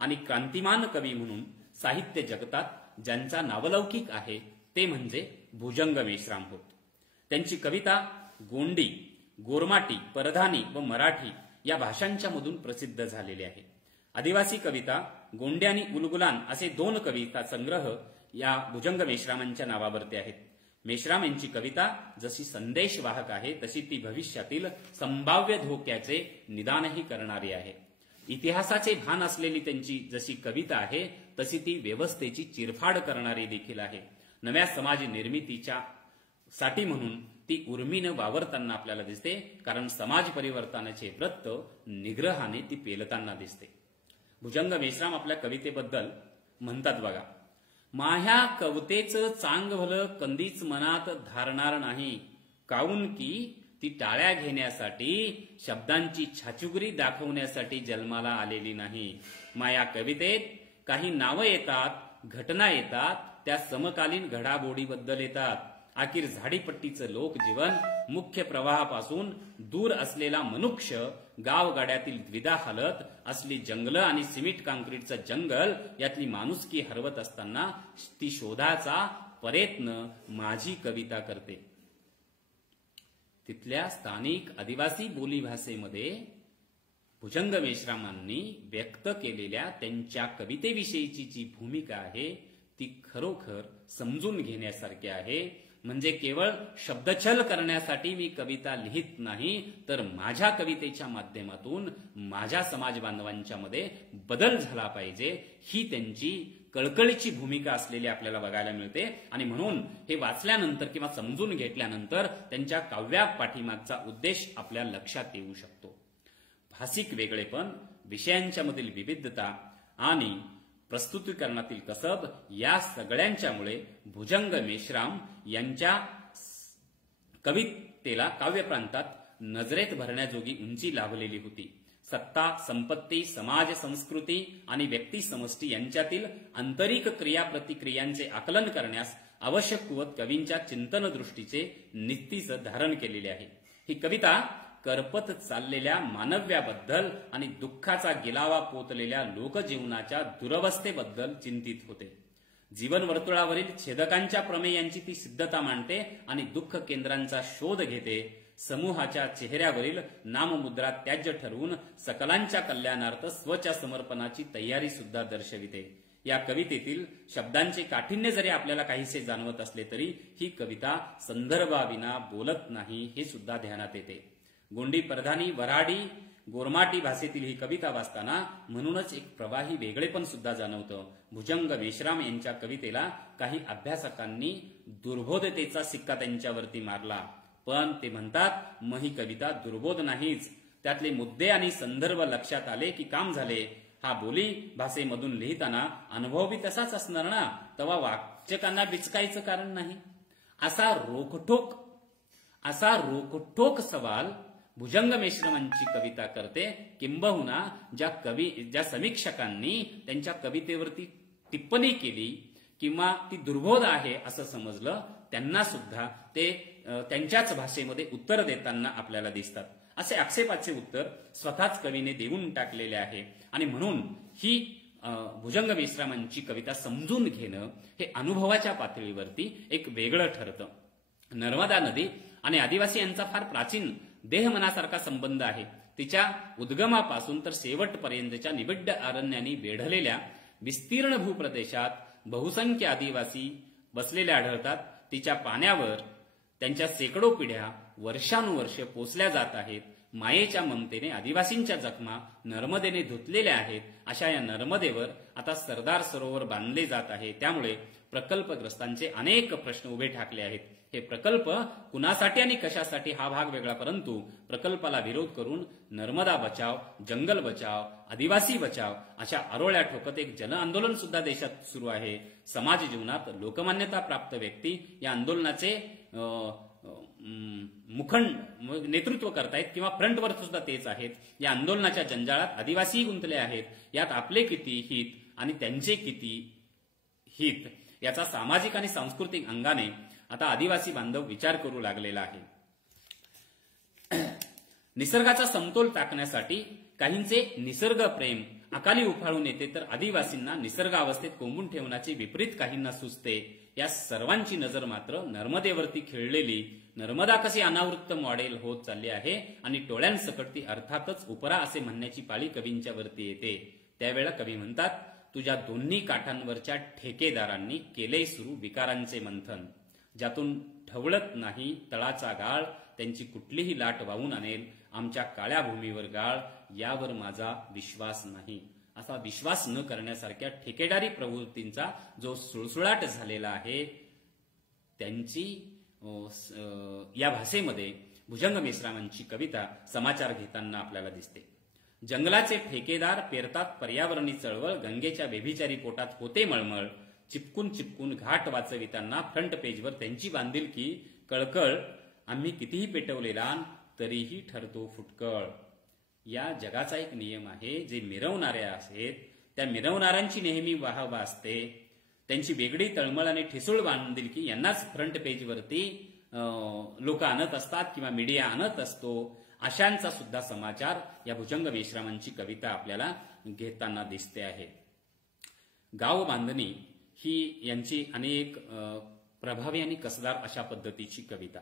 आणि क्रांतिमान कवी म्हणून साहित्य जगतात ज्यांचा नावलौकिक आहे ते म्हणजे भुजंग मेश्राम होत. त्यांची कविता गोंडी, गोरमाटी, परधानी व मराठी या भाषांच्या मधून प्रसिद्ध झालेली आहे. आदिवासी कविता गोंडे आणि उलगुलान असे 2 कविता संग्रह या भुजंग मेश्रामांच्या नावावरती आहेत. मेश्राम यांची कविता जशी संदेशवाहक आहे तशी ती भविष्यातील संभाव्य धोक्याचे निदानही करणारी आहे. इतिहासाचे भान असलेली त्यांची जशी कविता आहे तशी ती व्यवस्थेची चिरफाड करणारी देखील आहे. नव्या समाज निर्मितीच्या साठी म्हणून ती उर्मीनं वावरताना आपल्याला दिसते, कारण समाज परिवर्तनाचे व्रत निग्रहाने ती पेलताना दिसते. भुजंग मेश्राम आपल्या कवितेबद्दल म्हणतात बघा, माह्या कवतेचं चांग भलं कंदीच मनात धारणार नाही, काऊन की ती टाळ्या घेण्यासाठी शब्दांची छाचुगरी दाखवण्यासाठी जन्माला आलेली नाही. माया कवितेत काही नावं येतात, घटना येतात, त्या समकालीन घडामोडीबद्दल येतात. अखेर झाडीपट्टीचं लोकजीवन, मुख्य प्रवाहापासून दूर असलेला मनुष्य, गावगाड्यातील द्विधा हालत असली जंगलं आणि सिमेंट काँक्रीटचं जंगल यातली माणुसकी हरवत असताना ती शोधाचा प्रयत्न माझी कविता करते. तिथल्या स्थानिक आदिवासी बोलीभाषेमध्ये भुजंग मेश्रामांनी व्यक्त केलेल्या त्यांच्या कवितेविषयीची जी भूमिका आहे ती खरोखर समजून घेण्यासारखी आहे. म्हणजे केवळ शब्दछल करण्यासाठी मी कविता लिहित नाही, तर माझ्या कवितेच्या माध्यमातून माझ्या समाज बांधवांच्या मध्ये बदल झाला पाहिजे, ही त्यांची कळकळीची भूमिका असलेली आपल्याला बघायला मिळते. आणि म्हणून हे वाचल्यानंतर किंवा समजून घेतल्यानंतर त्यांच्या काव्या पाठीमागचा उद्देश आपल्या लक्षात येऊ शकतो. भाषिक वेगळेपण, विषयांच्या मधील विविधता आणि प्रस्तुतीकरणातील कसब या सगळ्यांच्यामुळे भुजंग मेश्राम यांच्या कवितेला काव्यप्रांतात नजरेत भरण्याजोगी उंची लाभलेली होती. सत्ता, संपत्ती, समाज, संस्कृती आणि व्यक्ती समष्टी यांच्यातील आंतरिक क्रियाप्रतिक्रियांचे आकलन करण्यास आवश्यक कुवत कवींच्या चिंतन दृष्टीचे निस्तीच धारण केलेले आहे. ही कविता करपत चाललेल्या मानव्याबद्दल आणि दुःखाचा गिलावा पोतलेल्या लोकजीवनाच्या दुरवस्थेबद्दल चिंतित होते. जीवन वर्तुळावरील छेदकांच्या प्रमेयांची ती सिद्धता मांडते आणि दुःख केंद्रांचा शोध घेते. समूहाच्या चेहऱ्यावरील नाममुद्रा त्याज्य ठरवून सकलांच्या कल्याणार्थ स्वच्या समर्पणाची तयारी सुद्धा दर्शविते. या कवितेतील शब्दांचे काठिण्य जरी आपल्याला काहीसे जाणवत असले तरी ही कविता संदर्भाविना बोलत नाही हे सुद्धा ध्यानात येते. गोंडी, परधानी, वऱ्हाडी, गोरमाटी भाषेतील ही कविता वाचताना म्हणूनच एक प्रवाही वेगळेपण सुद्धा जाणवतं. भुजंग मेश्राम यांच्या कवितेला काही अभ्यासकांनी दुर्बोधतेचा सिक्का त्यांच्यावरती मारला, पण ते म्हणतात मग ही कविता दुर्बोध नाहीच, त्यातले मुद्दे आणि संदर्भ लक्षात आले की काम झाले. हा बोली भाषेमधून लिहिताना अनुभव बी तसाच असणार ना, तेव्हा वाचकांना विचकायचं कारण नाही. असा रोखठोक सवाल भुजंग मेश्रामांची कविता करते. किंबहुना ज्या समीक्षकांनी त्यांच्या कवितेवरती टिप्पणी केली किंवा ती दुर्बोध आहे असं समजलं, त्यांना सुद्धा ते त्यांच्याच भाषेमध्ये उत्तर देताना आपल्याला दिसतात. असे आक्षेपाचे उत्तर स्वतःच कवीने देऊन टाकलेले आहे. आणि म्हणून ही भुजंग मेश्रामांची कविता समजून घेणं हे अनुभवाच्या पातळीवरती एक वेगळं ठरतं. नर्मदा नदी आणि आदिवासी यांचा फार प्राचीन देहमनासारखा संबंध आहे. तिच्या उद्गमापासून तर शेवटपर्यंतच्या निबिड्ड अरण्याने वेढलेल्या विस्तीर्ण भूप्रदेशात बहुसंख्य आदिवासी बसलेले आढळतात. तिच्या पाण्यावर त्यांच्या शेकडो पिढ्या वर्षानुवर्ष पोचल्या जात आहेत. मायेच्या ममतेने आदिवासींच्या जखमा नर्मदेने धुतलेल्या आहेत. अशा या नर्मदेवर आता सरदार सरोवर बांधले जात आहे. त्यामुळे प्रकल्पग्रस्तांचे अनेक प्रश्न उभे ठाकले आहेत. हे प्रकल्प कुणासाठी आणि कशासाठी हा भाग वेगळा, परंतु प्रकल्पाला विरोध करून नर्मदा बचाव, जंगल बचाव, आदिवासी बचाव अशा आरोळ्या ठोकत एक जन आंदोलन सुद्धा देशात सुरू आहे. समाज जीवनात लोकमान्यता प्राप्त व्यक्ती या आंदोलनाचे मुखंड नेतृत्व करतायत किंवा फ्रंटवर सुद्धा तेच आहेत. या आंदोलनाच्या जंजाळात आदिवासी गुंतले आहेत. यात आपले किती हित आणि त्यांचे किती हित याचा सामाजिक आणि सांस्कृतिक अंगाने आता आदिवासी बांधव विचार करू लागलेला आहे. निसर्गाचा समतोल टाकण्यासाठी काहींचे निसर्ग प्रेम अकाली उफाळून येते, तर आदिवासींना निसर्ग अवस्थेत कोंबून ठेवण्याचे विपरीत काहींना सुचते. या सर्वांची नजर मात्र नर्मदेवरती खिळलेली नर्मदा कशी अनावृत्त मॉडेल होत चालली आहे आणि टोळ्यांसकट ती अर्थातच उपरा असे म्हणण्याची पाळी कवींच्या वरती येते. त्यावेळेला कवी म्हणतात, तुझ्या दोन्ही काठांवरच्या ठेकेदारांनी केले सुरू विकारांचे मंथन, ज्यातून ढवळत नाही तळाचा गाळ, त्यांची कुठलीही लाट वाहून आणेल आमच्या काळ्या भूमीवर गाळ, यावर माझा विश्वास नाही. असा विश्वास न करण्यासारख्या ठेकेदारी प्रवृत्तींचा जो सुळसुळाट झालेला आहे, त्यांची या भाषेमध्ये भुजंग मेश्रामांची कविता समाचार घेताना आपल्याला दिसते. जंगलाचे ठेकेदार पेरतात पर्यावरणी चळवळ, गंगेच्या बेभिचारी पोटात होते मळमळ, चिपकून चिपकून घाट वाचविताना फ्रंट पेजवर त्यांची बांधिलकी कळकळ, आम्ही कितीही पेटवलेला तरीही ठरतो फुटकळ. या जगाचा एक नियम आहे, जे मिरवणारे आहेत त्या मिरवणाऱ्यांची नेहमी वाहवा असते. त्यांची वेगळी तळमळ आणि ठिसूळ बांधिलकी यांनाच फ्रंट पेजवरती लोक आणत असतात किंवा मीडिया आणत असतो. अशांचा सुद्धा समाचार या भुजंग मेश्रामांची कविता आपल्याला घेताना दिसते आहे. गाव बांधणी ही यांची अनेक प्रभावी आणि कसदार अशा पद्धतीची कविता.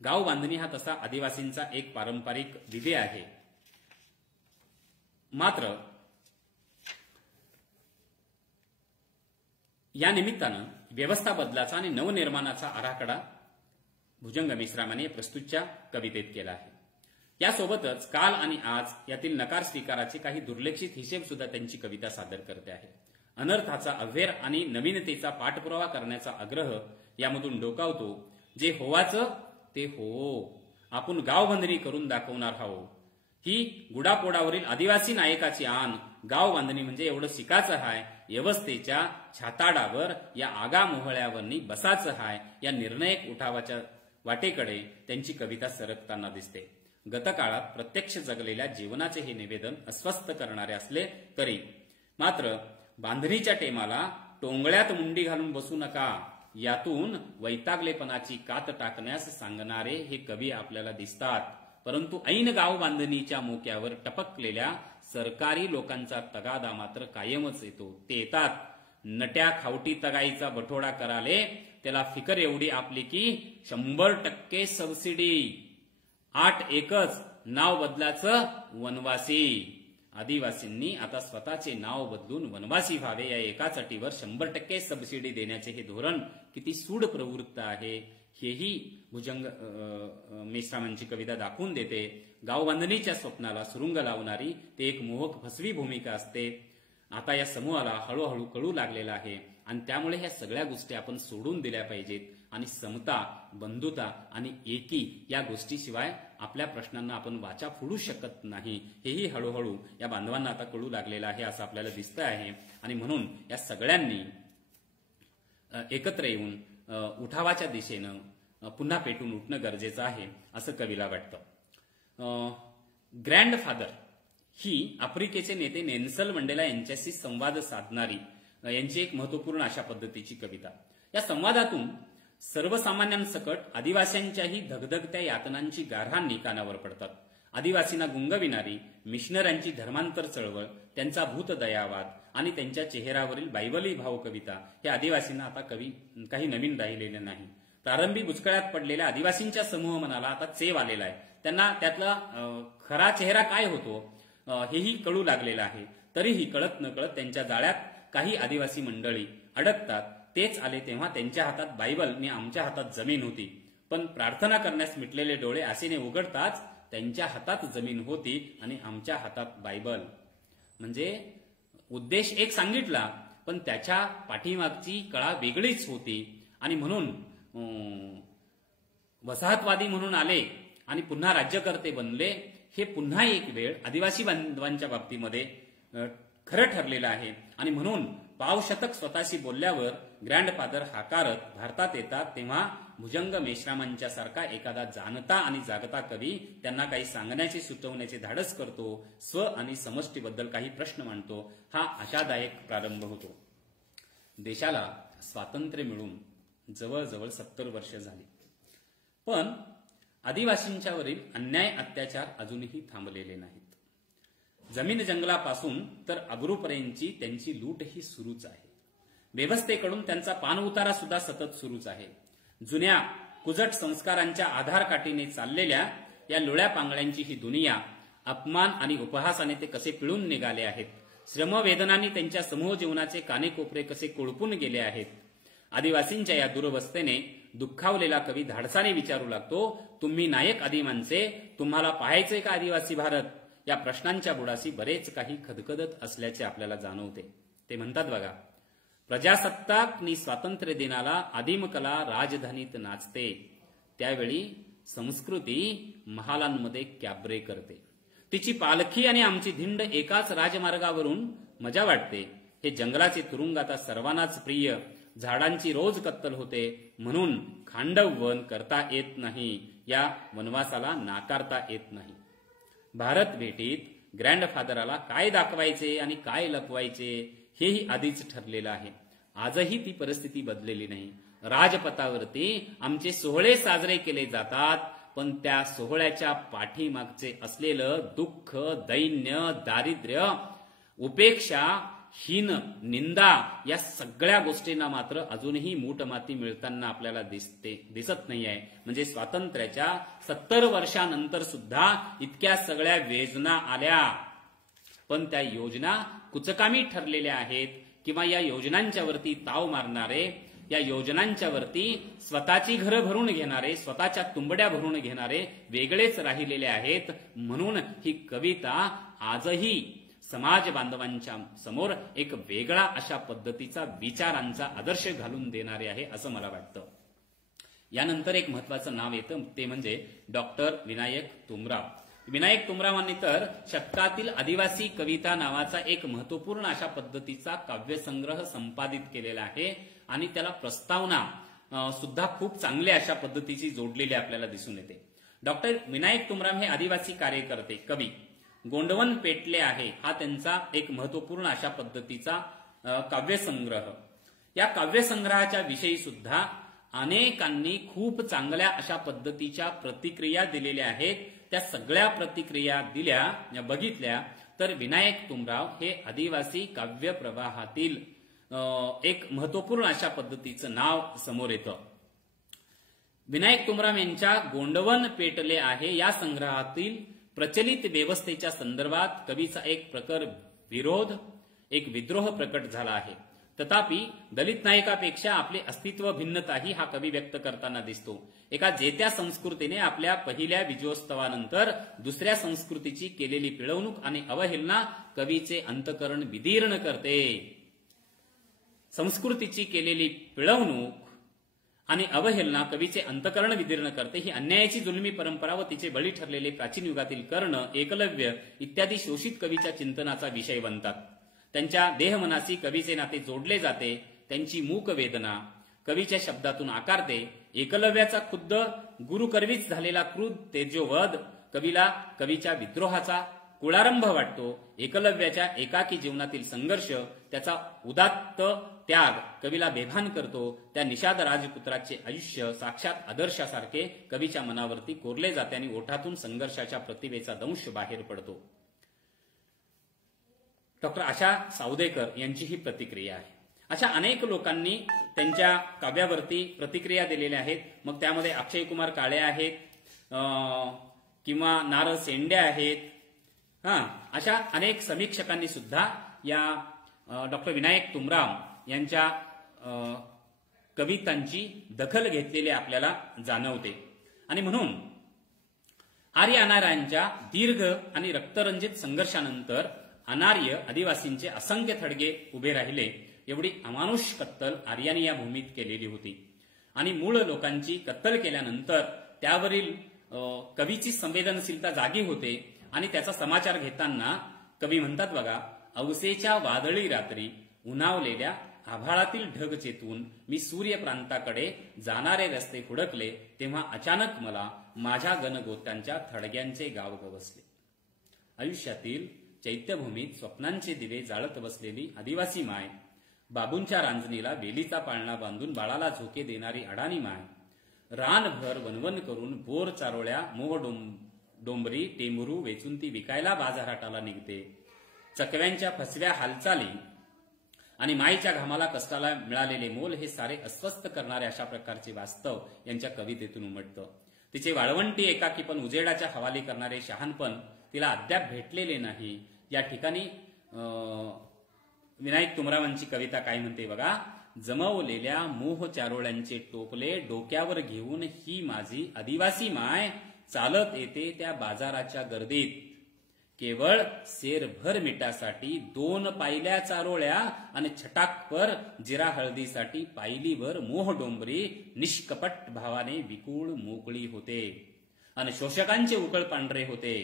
गाव बांधणी हा तसा आदिवासींचा एक पारंपरिक विधे आहे. मात्र या निमित्तानं व्यवस्था बदलाचा आणि नवनिर्माणाचा आराखडा भुजंग मेश्रामाने प्रस्तुतच्या कवितेत केला आहे. यासोबतच काल आणि आज यातील नकार स्वीकाराचे काही दुर्लक्षित हिशेब सुद्धा त्यांची कविता सादर करते आहे. अनर्थाचा अव्हेर आणि नवीनतेचा पाठपुरावा करण्याचा आग्रह यामधून डोकावतो. जे होवाचं ते हो, आपण गाव बांधणी करून दाखवणार आहोत. ही गुडापोडावरील आदिवासी नायकाची आण. गाव बांधणी म्हणजे एवढं शिकाचं हाय, व्यवस्थेच्या छाताडावर या आगा मोहळ्यावरनी बसाचं हाय. या निर्णायक उठावाच्या वाटेकडे त्यांची कविता सरकताना दिसते. गतकाळात प्रत्यक्ष जगलेल्या जीवनाचे हे निवेदन अस्वस्थ करणारे असले तरी मात्र बांधणीच्या टेमाला टोंगळ्यात मुंडी घालून बसू नका, यातून वैतागलेपणाची कात टाकण्यास सांगणारे हे कवी आपल्याला दिसतात. परंतु ऐन गाव बांधणीच्या मोक्यावर टपकलेल्या सरकारी लोकांचा तगादा मात्र कायमच येतो. ते येतात, नट्या खावटी तगाईचा बठोडा कराले, त्याला फिकर एवढी आपली की 100% सबसिडी, 8 एकच नाव बदलाचं वनवासी. आदिवासींनी आता स्वतःचे नाव बदलून वनवासी व्हावे या एकाच अटीवर 100% सबसिडी देण्याचे हे धोरण किती सूड प्रवृत्त आहे हेही भुजंग मेश्रामांची कविता दाखवून देते. गाव बांधणीच्या स्वप्नाला सुरुंग लावणारी ते एक मोहक फसवी भूमिका असते. आता या समूहाला हळूहळू कळू लागलेला आहे आणि त्यामुळे ह्या सगळ्या गोष्टी आपण सोडून दिल्या पाहिजेत आणि समता, बंधुता आणि एकी या गोष्टीशिवाय आपल्या प्रश्नांना आपण वाचा फोडू शकत नाही. हेही हळूहळू या बांधवांना आता कळू लागलेलं आहे असं आपल्याला दिसतं आहे. आणि म्हणून या सगळ्यांनी एकत्र येऊन उठावाच्या दिशेनं पुन्हा पेटून उठणं गरजेचं आहे असं कवीला वाटतं. ग्रँडफादर ही आफ्रिकेचे नेते नेल्सन मंडेला यांच्याशी संवाद साधणारी यांची एक महत्वपूर्ण अशा पद्धतीची कविता. या संवादातून सर्वसामान्यांसकट आदिवासींच्याही धगधगत्या यातनांची गाऱ्हाणी कानावर पडतात. आदिवासींना गुंगविणारी मिशनऱ्यांची धर्मांतर चळवळ, त्यांचा भूतदयावाद आणि त्यांच्या चेहऱ्यावरील बायबली भाव कविता हे आदिवासींना आता काही नवीन राहिलेले नाही. प्रारंभी बुचकळ्यात पडलेल्या आदिवासींच्या समूह मनाला आता चेव आलेला आहे. त्यांना त्यातला खरा चेहरा काय होतो हेही कळू लागलेलं आहे. तरीही कळत नकळत त्यांच्या जाळ्यात काही आदिवासी मंडळी अडकतात. तेच आले तेव्हा त्यांच्या हातात बायबल आणि आमच्या हातात जमीन होती. पण प्रार्थना करण्यास मिटलेले डोळे आसेने उघडताच त्यांच्या हातात जमीन होती आणि आमच्या हातात बायबल. म्हणजे उद्देश एक सांगितला पण त्याच्या पाठीमागची कळा वेगळीच होती. आणि म्हणून वसाहतवादी म्हणून आले आणि पुन्हा राज्यकर्ते बनले. हे पुन्हा एक वेळ आदिवासी बांधवांच्या बाबतीमध्ये खरं ठरलेलं आहे. आणि म्हणून पावशतक स्वतःशी बोलल्यावर ग्रँडफादर हाकारत भारतात येतात तेव्हा भुजंग मेश्रामांच्या सारखा एखादा जाणता आणि जागता कवी त्यांना काही सांगण्याचे सुचवण्याचे धाडस करतो, स्व आणि समष्टीबद्दल काही प्रश्न मांडतो. हा आशादायक प्रारंभ होतो. देशाला स्वातंत्र्य मिळून जवळजवळ 70 वर्ष झाली, पण आदिवासींच्यावरील अन्याय अत्याचार अजूनही थांबलेले नाहीत. जमीन जंगलापासून तर अब्रूपर्यंतची त्यांची लूटही सुरूच आहे. व्यवस्थेकडून त्यांचा पाणउतारा सुद्धा सतत सुरूच आहे. जुन्या कुजट संस्कारांच्या आधारकाठीने चाललेल्या या लोळ्या पांगळ्यांची ही दुनिया अपमान आणि उपहासाने ते कसे पिळून निघाले आहेत. श्रमवेदनांनी त्यांच्या समूह जीवनाचे कानेकोपरे कसे कोळपून गेले आहेत. आदिवासींच्या या दुरवस्थेने दुःखावलेला कवी धाडसाने विचारू लागतो, तुम्ही नायक आदिमांचे, तुम्हाला पाहायचे का आदिवासी भारत? या प्रश्नांच्या बुडाशी बरेच काही खदखदत असल्याचे आपल्याला जाणवते. ते म्हणतात बघा, प्रजासत्ताक नि स्वातंत्र्य दिनाला आदिमकला राजधानीत नाचते, त्यावेळी संस्कृती महालांमध्ये कॅबरे करते. तिची पालखी आणि आमची धिंड एकाच राजमार्गावरून मजा वाटते. हे जंगलाचे तुरुंग आता सर्वांनाच प्रिय. झाडांची रोज कत्तल होते म्हणून खांडव वन करता येत नाही, या वनवासाला नाकारता येत नाही. भारत भेटीत ग्रँडफादराला काय दाखवायचे आणि काय लपवायचे हेही आधीच ठरलेलं आहे. आजही ती परिस्थिती बदलेली नाही. राजपथावरती आमचे सोहळे साजरे केले जातात, पण त्या सोहळ्याच्या पाठीमागचे असलेलं दुःख, दैन्य, दारिद्र्य, उपेक्षा, हीन, निंदा या सगळ्या गोष्टींना मात्र अजूनही मूठमाती मिळताना आपल्याला दिसत नाही आहे. म्हणजे स्वातंत्र्याच्या 70 वर्षानंतर सुद्धा इतक्या सगळ्या योजना आल्या, पण त्या योजना कुचकामी ठरलेल्या आहेत किंवा या योजनांच्या वरती ताव मारणारे, या योजनांच्या वरती स्वतःची घरं भरून घेणारे, स्वतःच्या तुंबड्या भरून घेणारे वेगळेच राहिलेले आहेत. म्हणून ही कविता आजही समाज बांधवांच्या समोर एक वेगळा अशा पद्धतीचा विचारांचा आदर्श घालून देणारे आहे असं मला वाटतं. यानंतर एक महत्वाचं नाव येतं, ते म्हणजे डॉक्टर विनायक तुमराव. विनायक तुमरावांनी तर शतकातील आदिवासी कविता नावाचा एक महत्वपूर्ण अशा पद्धतीचा काव्यसंग्रह संपादित केलेला आहे आणि त्याला प्रस्तावना सुद्धा खूप चांगल्या अशा पद्धतीची जोडलेली आपल्याला दिसून येते. डॉक्टर विनायक तुमराव हे आदिवासी कार्यकर्ते, कवी. गोंडवन पेटले आहे हा त्यांचा एक महत्वपूर्ण अशा पद्धतीचा काव्यसंग्रह. या काव्यसंग्रहाच्या विषयी सुद्धा अनेकांनी खूप चांगल्या अशा पद्धतीच्या प्रतिक्रिया दिलेल्या आहेत. त्या सगळ्या प्रतिक्रिया बघितल्या तर विनायक तुमराव हे आदिवासी काव्य प्रवाहातील एक महत्वपूर्ण अशा पद्धतीचं नाव समोर येतं. विनायक तुमराव यांच्या गोंडवन पेटले आहे या संग्रहातील प्रचलित व्यवस्थेच्या संदर्भात कवीचा एक प्रखर विरोध, एक विद्रोह प्रकट झाला आहे. तथापि दलित नायकापेक्षा आपले अस्तित्व भिन्नताही हा कवी व्यक्त करताना दिसतो. एका जेत्या संस्कृतीने आपल्या पहिल्या विजयोत्सवानंतर दुसऱ्या संस्कृतीची केलेली पिळवणूक आणि अवहेलना कवीचे अंतःकरण विदीर्ण करते. संस्कृतीची केलेली पिळवणूक आणि अवहेलना कवीचे अंतःकरण विदीर्ण करते. ही अन्यायाची जुलमी परंपरा व तिचे बळी ठरलेले प्राचीन युगातील कर्ण, एकलव्य इत्यादी शोषित कवीच्या चिंतनाचा विषय बनतात. त्यांच्या देहमनाशी कवीचे नाते जोडले जाते. त्यांची मूक वेदना कवीच्या शब्दातून आकारते. एकलव्याचा खुद्द गुरुकर्वीच झालेला क्रूर तेजोवध कवीला कवीच्या विद्रोहाचा कुळारंभ वाटतो. एकलव्याच्या एकाकी जीवनातील संघर्ष, त्याचा उदात्त त्याग कवीला बेभान करतो. त्या निषाद राजपुत्राचे आयुष्य साक्षात आदर्शासारखे कवीच्या मनावरती कोरले जाते आणि ओठातून संघर्षाच्या प्रतिभेचा दंश बाहेर पडतो. डॉक्टर आशा सावदेकर यांची ही प्रतिक्रिया आहे. अशा अनेक लोकांनी त्यांच्या काव्यावरती प्रतिक्रिया दिलेल्या आहेत. मग त्यामध्ये अक्षय कुमार काळे आहेत किंवा नार सेंडे आहेत. अशा अनेक समीक्षकांनी सुद्धा या डॉक्टर विनायक तुमराव यांच्या कवितांची दखल घेतलेली आपल्याला जाणवते. आणि म्हणून आर्य अनार्यांच्या दीर्घ आणि रक्तरंजित संघर्षानंतर अनार्य आदिवासींचे असंख्य थडगे उभे राहिले. एवढी अमानुष कत्तल आर्यांनी या भूमीत केलेली होती. आणि मूळ लोकांची कत्तल केल्यानंतर त्यावरील कवीची संवेदनशीलता जागी होते आणि त्याचा समाचार घेताना कवी म्हणतात बघा, अवसेच्या वादळी रात्री उन्हावलेल्या आभाळातील ढग चेतून मी सूर्यप्रांताकडे जाणारे रस्ते हुडकले तेव्हा अचानक मला माझ्या गणगोत्यांच्या थडग्यांचे गाव गवसले. आयुष्यातील चैत्यभूमीत स्वप्नांचे दिवे जाळत बसलेली आदिवासी माय, बाबूंच्या रांजणीला वेलीचा पाळणा बांधून बाळाला झोके देणारी अडाणी माय, रानभर वनवन करून बोर चारोळ्या मोह डोंबरी टेंभुरू वेचून ती विकायला बाजारहाटाला निघते. चकव्यांच्या फसव्या हालचाली आणि माईच्या घामाला कष्टाला मिळालेले मोल हे सारे अस्वस्थ करणारे अशा प्रकारचे वास्तव यांच्या कवितेतून उमटतं. तिचे वाळवंटी एकाकी पण उजेडाच्या हवाली करणारे शहाणपण तिला अद्याप भेटलेले नाही. या ठिकाणी विनायक तुमरावांची कविता काय म्हणते बघा. जमवलेल्या मोह चारोळ्यांचे टोपले डोक्यावर घेऊन ही माझी आदिवासी माय चालत येते त्या बाजाराच्या गर्दीत. केवळ सेरभर मिठासाठी 2 पायल्या चारोळ्या आणि छटाकपर जिरा हळदीसाठी पायलीभर मोह डोंबरी निष्कपट भावाने विकुळ मोकळी होते. आणि शोषकांचे उकळ पांढरे होते.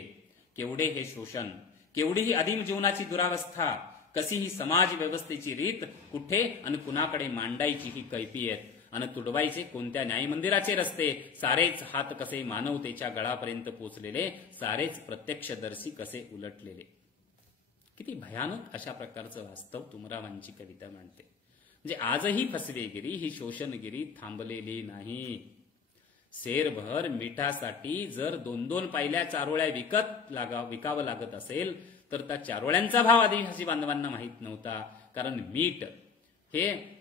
केवढे हे शोषण, केवढी ही आदिम जीवनाची दुरावस्था, कशी ही समाज व्यवस्थेची रीत, कुठे आणि कुणाकडे मांडायची ही कैफियत आणि तुडवायचे कोणत्या न्यायमंदिराचे रस्ते, सारेच हात कसे मानवतेच्या गळापर्यंत पोचलेले, सारेच प्रत्यक्षदर्शी कसे उलटलेले. किती भयानक अशा प्रकारचं वास्तव तुमरावांची कविता मांडते. म्हणजे आजही फसवेगिरी ही शोषणगिरी थांबलेली नाही. सेरभर मिठासाठी जर 2-2 पायल्या चारोळ्या विकावं लागत असेल तर त्या चारोळ्यांचा भाव आदिवासी बांधवांना माहीत नव्हता. कारण मीठ हे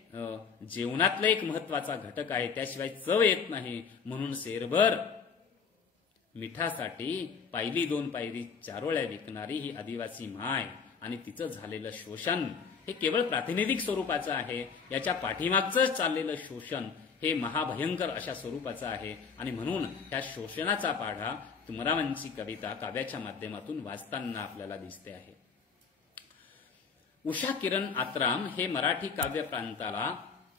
जेवणातला एक महत्वाचा घटक आहे, त्याशिवाय चव येत नाही. म्हणून सेरभर मिठासाठी पायली 2 पायली चारोळ्या विकणारी ही आदिवासी माय आणि तिचं झालेलं शोषण हे केवळ प्रातिनिधिक स्वरूपाचं आहे. याच्या पाठीमागचं चाललेलं शोषण हे महाभयंकर अशा स्वरूपाचं आहे. आणि म्हणून त्या शोषणाचा पाढा तुमरावांची कविता काव्याच्या माध्यमातून वाचताना आपल्याला दिसते आहे. उषा किरण आत्राम हे मराठी काव्य प्रांताला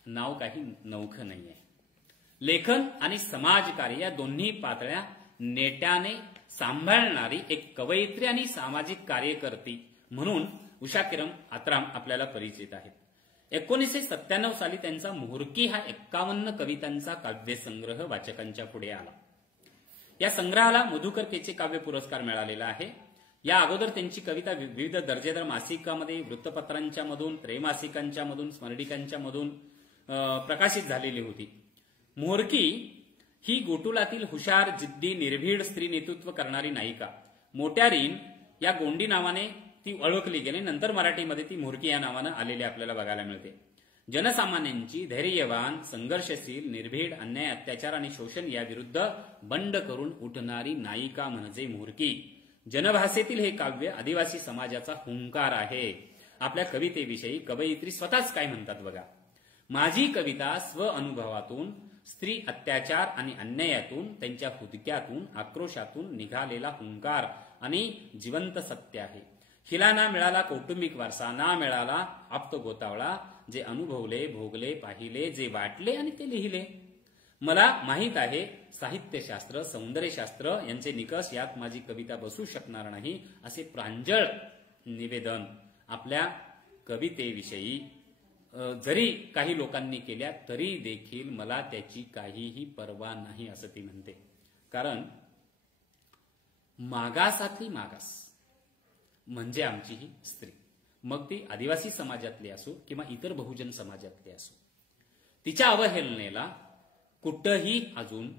नाव काही नवखं नाहीये. लेखन आणि समाजकार्य या दोन्ही पातळ्या नेट्याने सांभाळणारी एक कवयित्री आणि सामाजिक कार्यकर्ती म्हणून उषा किरण आत्राम आपल्याला परिचित आहेत. 1997 साली त्यांचा मोहरकी हा 51 कवितांचा काव्यसंग्रह वाचकांच्या पुढे आला. या संग्रहाला मधुकर केचे काव्य पुरस्कार मिळालेला आहे. या अगोदर त्यांची कविता विविध दर्जेदार मासिकामध्ये, वृत्तपत्रांच्या मधून, त्रैमासिकांच्या मधून, स्मरणिकांच्या मधून प्रकाशित झालेली होती. मोहरकी ही गोटुलातील हुशार, जिद्दी, निर्भीड स्त्री नेतृत्व करणारी नायिका. मोठ्या रीन या गोंडी नावाने ती ओळखली गेली. नंतर मराठीमध्ये ती मोहरकी या नावानं आलेली आपल्याला बघायला मिळते. जनसामान्यांची धैर्यवान, संघर्षशील, निर्भीड, अन्याय, अत्याचार आणि शोषण याविरुद्ध बंड करून उठणारी नायिका म्हणजे मोहरकी. जनभाषेतील हे काव्य आदिवासी समाजाचा हुंकार आहे. आपल्या कवितेविषयी कवयित्री स्वतःच काय म्हणतात बघा. माझी कविता स्व अनुभवातून, स्त्री अत्याचार आणि अन्यायातून, त्यांच्या हुदक्यातून, आक्रोशातून निघालेला हुंकार आणि जिवंत सत्य आहे. हिला ना मिळाला कौटुंबिक वारसा, ना मिळाला आप्त गोतावळा. जे अनुभवले, भोगले, पाहिले, जे वाटले आणि ते लिहिले. मला माहीत आहे साहित्यशास्त्र, सौंदर्यशास्त्र यांचे निकष यात माझी कविता बसू शकणार नाही, असे प्रांजळ निवेदन आपल्या कवितेविषयी जरी काही लोकांनी केल्या तरी देखील मला त्याची काहीही पर्वा नाही असं ती म्हणते. कारण मागासातली मागास म्हणजे आमची ही स्त्री, मग ती आदिवासी समाजातली असो किंवा इतर बहुजन समाजातली असो, तिच्या अवहेलनेला कुठंही अजून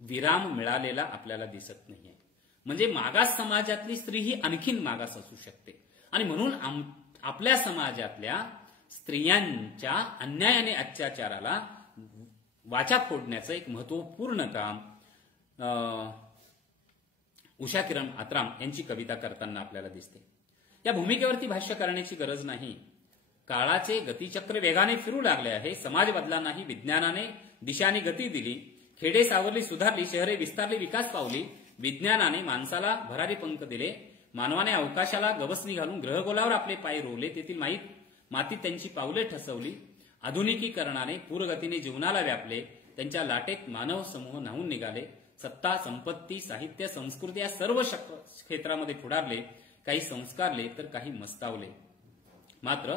विराम मिळालेला आपल्याला दिसत नाहीये. म्हणजे मागास समाजातली स्त्री ही आणखीन मागास असू शकते. आणि म्हणून आपल्या समाजातल्या स्त्रियांच्या अन्याय आणि अत्याचाराला वाचा फोडण्याचं एक महत्वपूर्ण काम उषा किरण आत्राम यांची कविता करताना आपल्याला दिसते. या भूमिकेवरती भाष्य करण्याची गरज नाही. काळाचे गतिचक्र वेगाने फिरू लागले आहे. समाज बदलांनाही विज्ञानाने दिशाने गती दिली. खेडे सावरली, सुधारली, शहरे विस्तारली, विकास पावली. विज्ञानाने माणसाला भरारी पंख दिले. मानवाने अवकाशाला गवसणी घालून ग्रहगोलावर आपले पाय रोवले. तेथील मातीत त्यांची पावले ठसवली. आधुनिकीकरणाने पूरगतीने जीवनाला व्यापले. त्यांच्या लाटेत मानव समूह न्हावून निघाले. सत्ता, संपत्ती, साहित्य, संस्कृती या सर्व क्षेत्रामध्ये पुढारले. काही संस्कारले तर काही मस्तावले. मात्र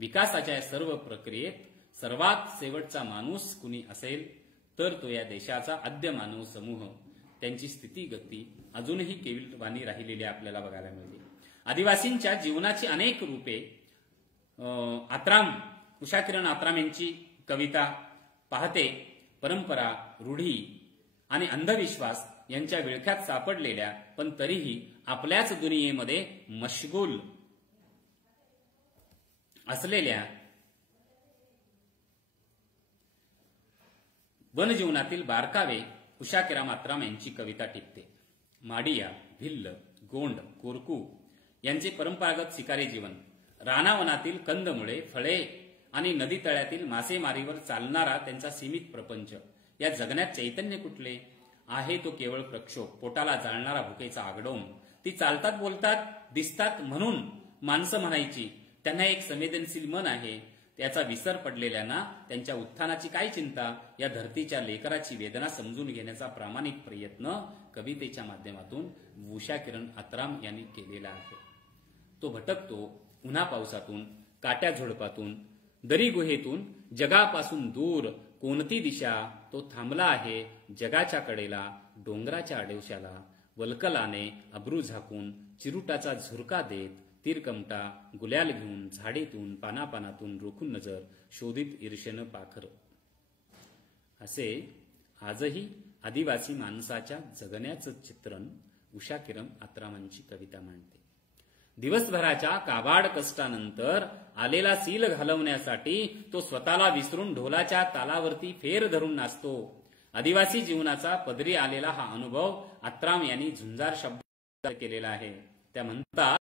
विकासाच्या या सर्व प्रक्रियेत सर्वात शेवटचा माणूस कुणी असेल तर तो या देशाचा आद्य मानव समूह. त्यांची स्थितीगती अजूनही केविलवाणी राहिलेली आपल्याला बघायला मिळते. आदिवासींच्या जीवनाची अनेक रूपे उषाकिरण आत्राम यांची कविता पाहते. परंपरा, रूढी आणि अंधविश्वास यांच्या विळख्यात सापडलेल्या पण तरीही आपल्याच दुनियेमध्ये मशगूल असलेल्या वनजीवनातील बारकावे उषाकिरण आत्राम यांची कविता टिपते. माडिया, भिल्ल, गोंड, कोरकू यांचे परंपरागत शिकारी जीवन, रानावनातील कंदमुळे, फळे आणि नदी तळ्यातील मासेमारीवर चालणारा त्यांचा सीमित प्रपंच. या जगण्यात चैतन्य कुठले आहे? तो केवळ प्रक्षोभ, पोटाला जाळणारा भुकेचा आगडोम. ती चालतात, बोलतात, दिसतात म्हणून माणसं म्हणायची. त्यांना एक संवेदनशील मन आहे. त्याचा विसर पडलेल्यांना त्यांच्या उत्थानाची काय चिंता? या धरतीच्या लेकराची वेदना समजून घेण्याचा प्रामाणिक प्रयत्न कवितेच्या माध्यमातून उषाकिरण आत्राम यांनी केलेला आहे. तो भटकतो उन्हा पावसातून, काट्या झोडपातून, दरी गुहेतून, जगापासून दूर. कोणती दिशा? तो थांबला आहे जगाच्या कडेला, डोंगराच्या आडोशाला. वल्कलाने अब्रू झाकून, चिरुटाचा झुरका देत, तीरकमटा गुल्याल घेऊन, झाडीतून पानापानातून रोखून नजर, शोधित ईर्षेनं पाखर. असे आजही आदिवासी माणसाच्या जगण्याचं चित्रण उषाकिरण आत्रामांची कविता मांडते. दिवसभराच्या काबाड कष्टानंतर आलेला सील घालवण्यासाठी तो स्वतःला विसरून ढोलाच्या तालावरती फेर धरून नाचतो. आदिवासी जीवनाचा पदरी आलेला हा अनुभव आत्राम यांनी झुंजार शब्द केलेला आहे. त्या म्हणतात,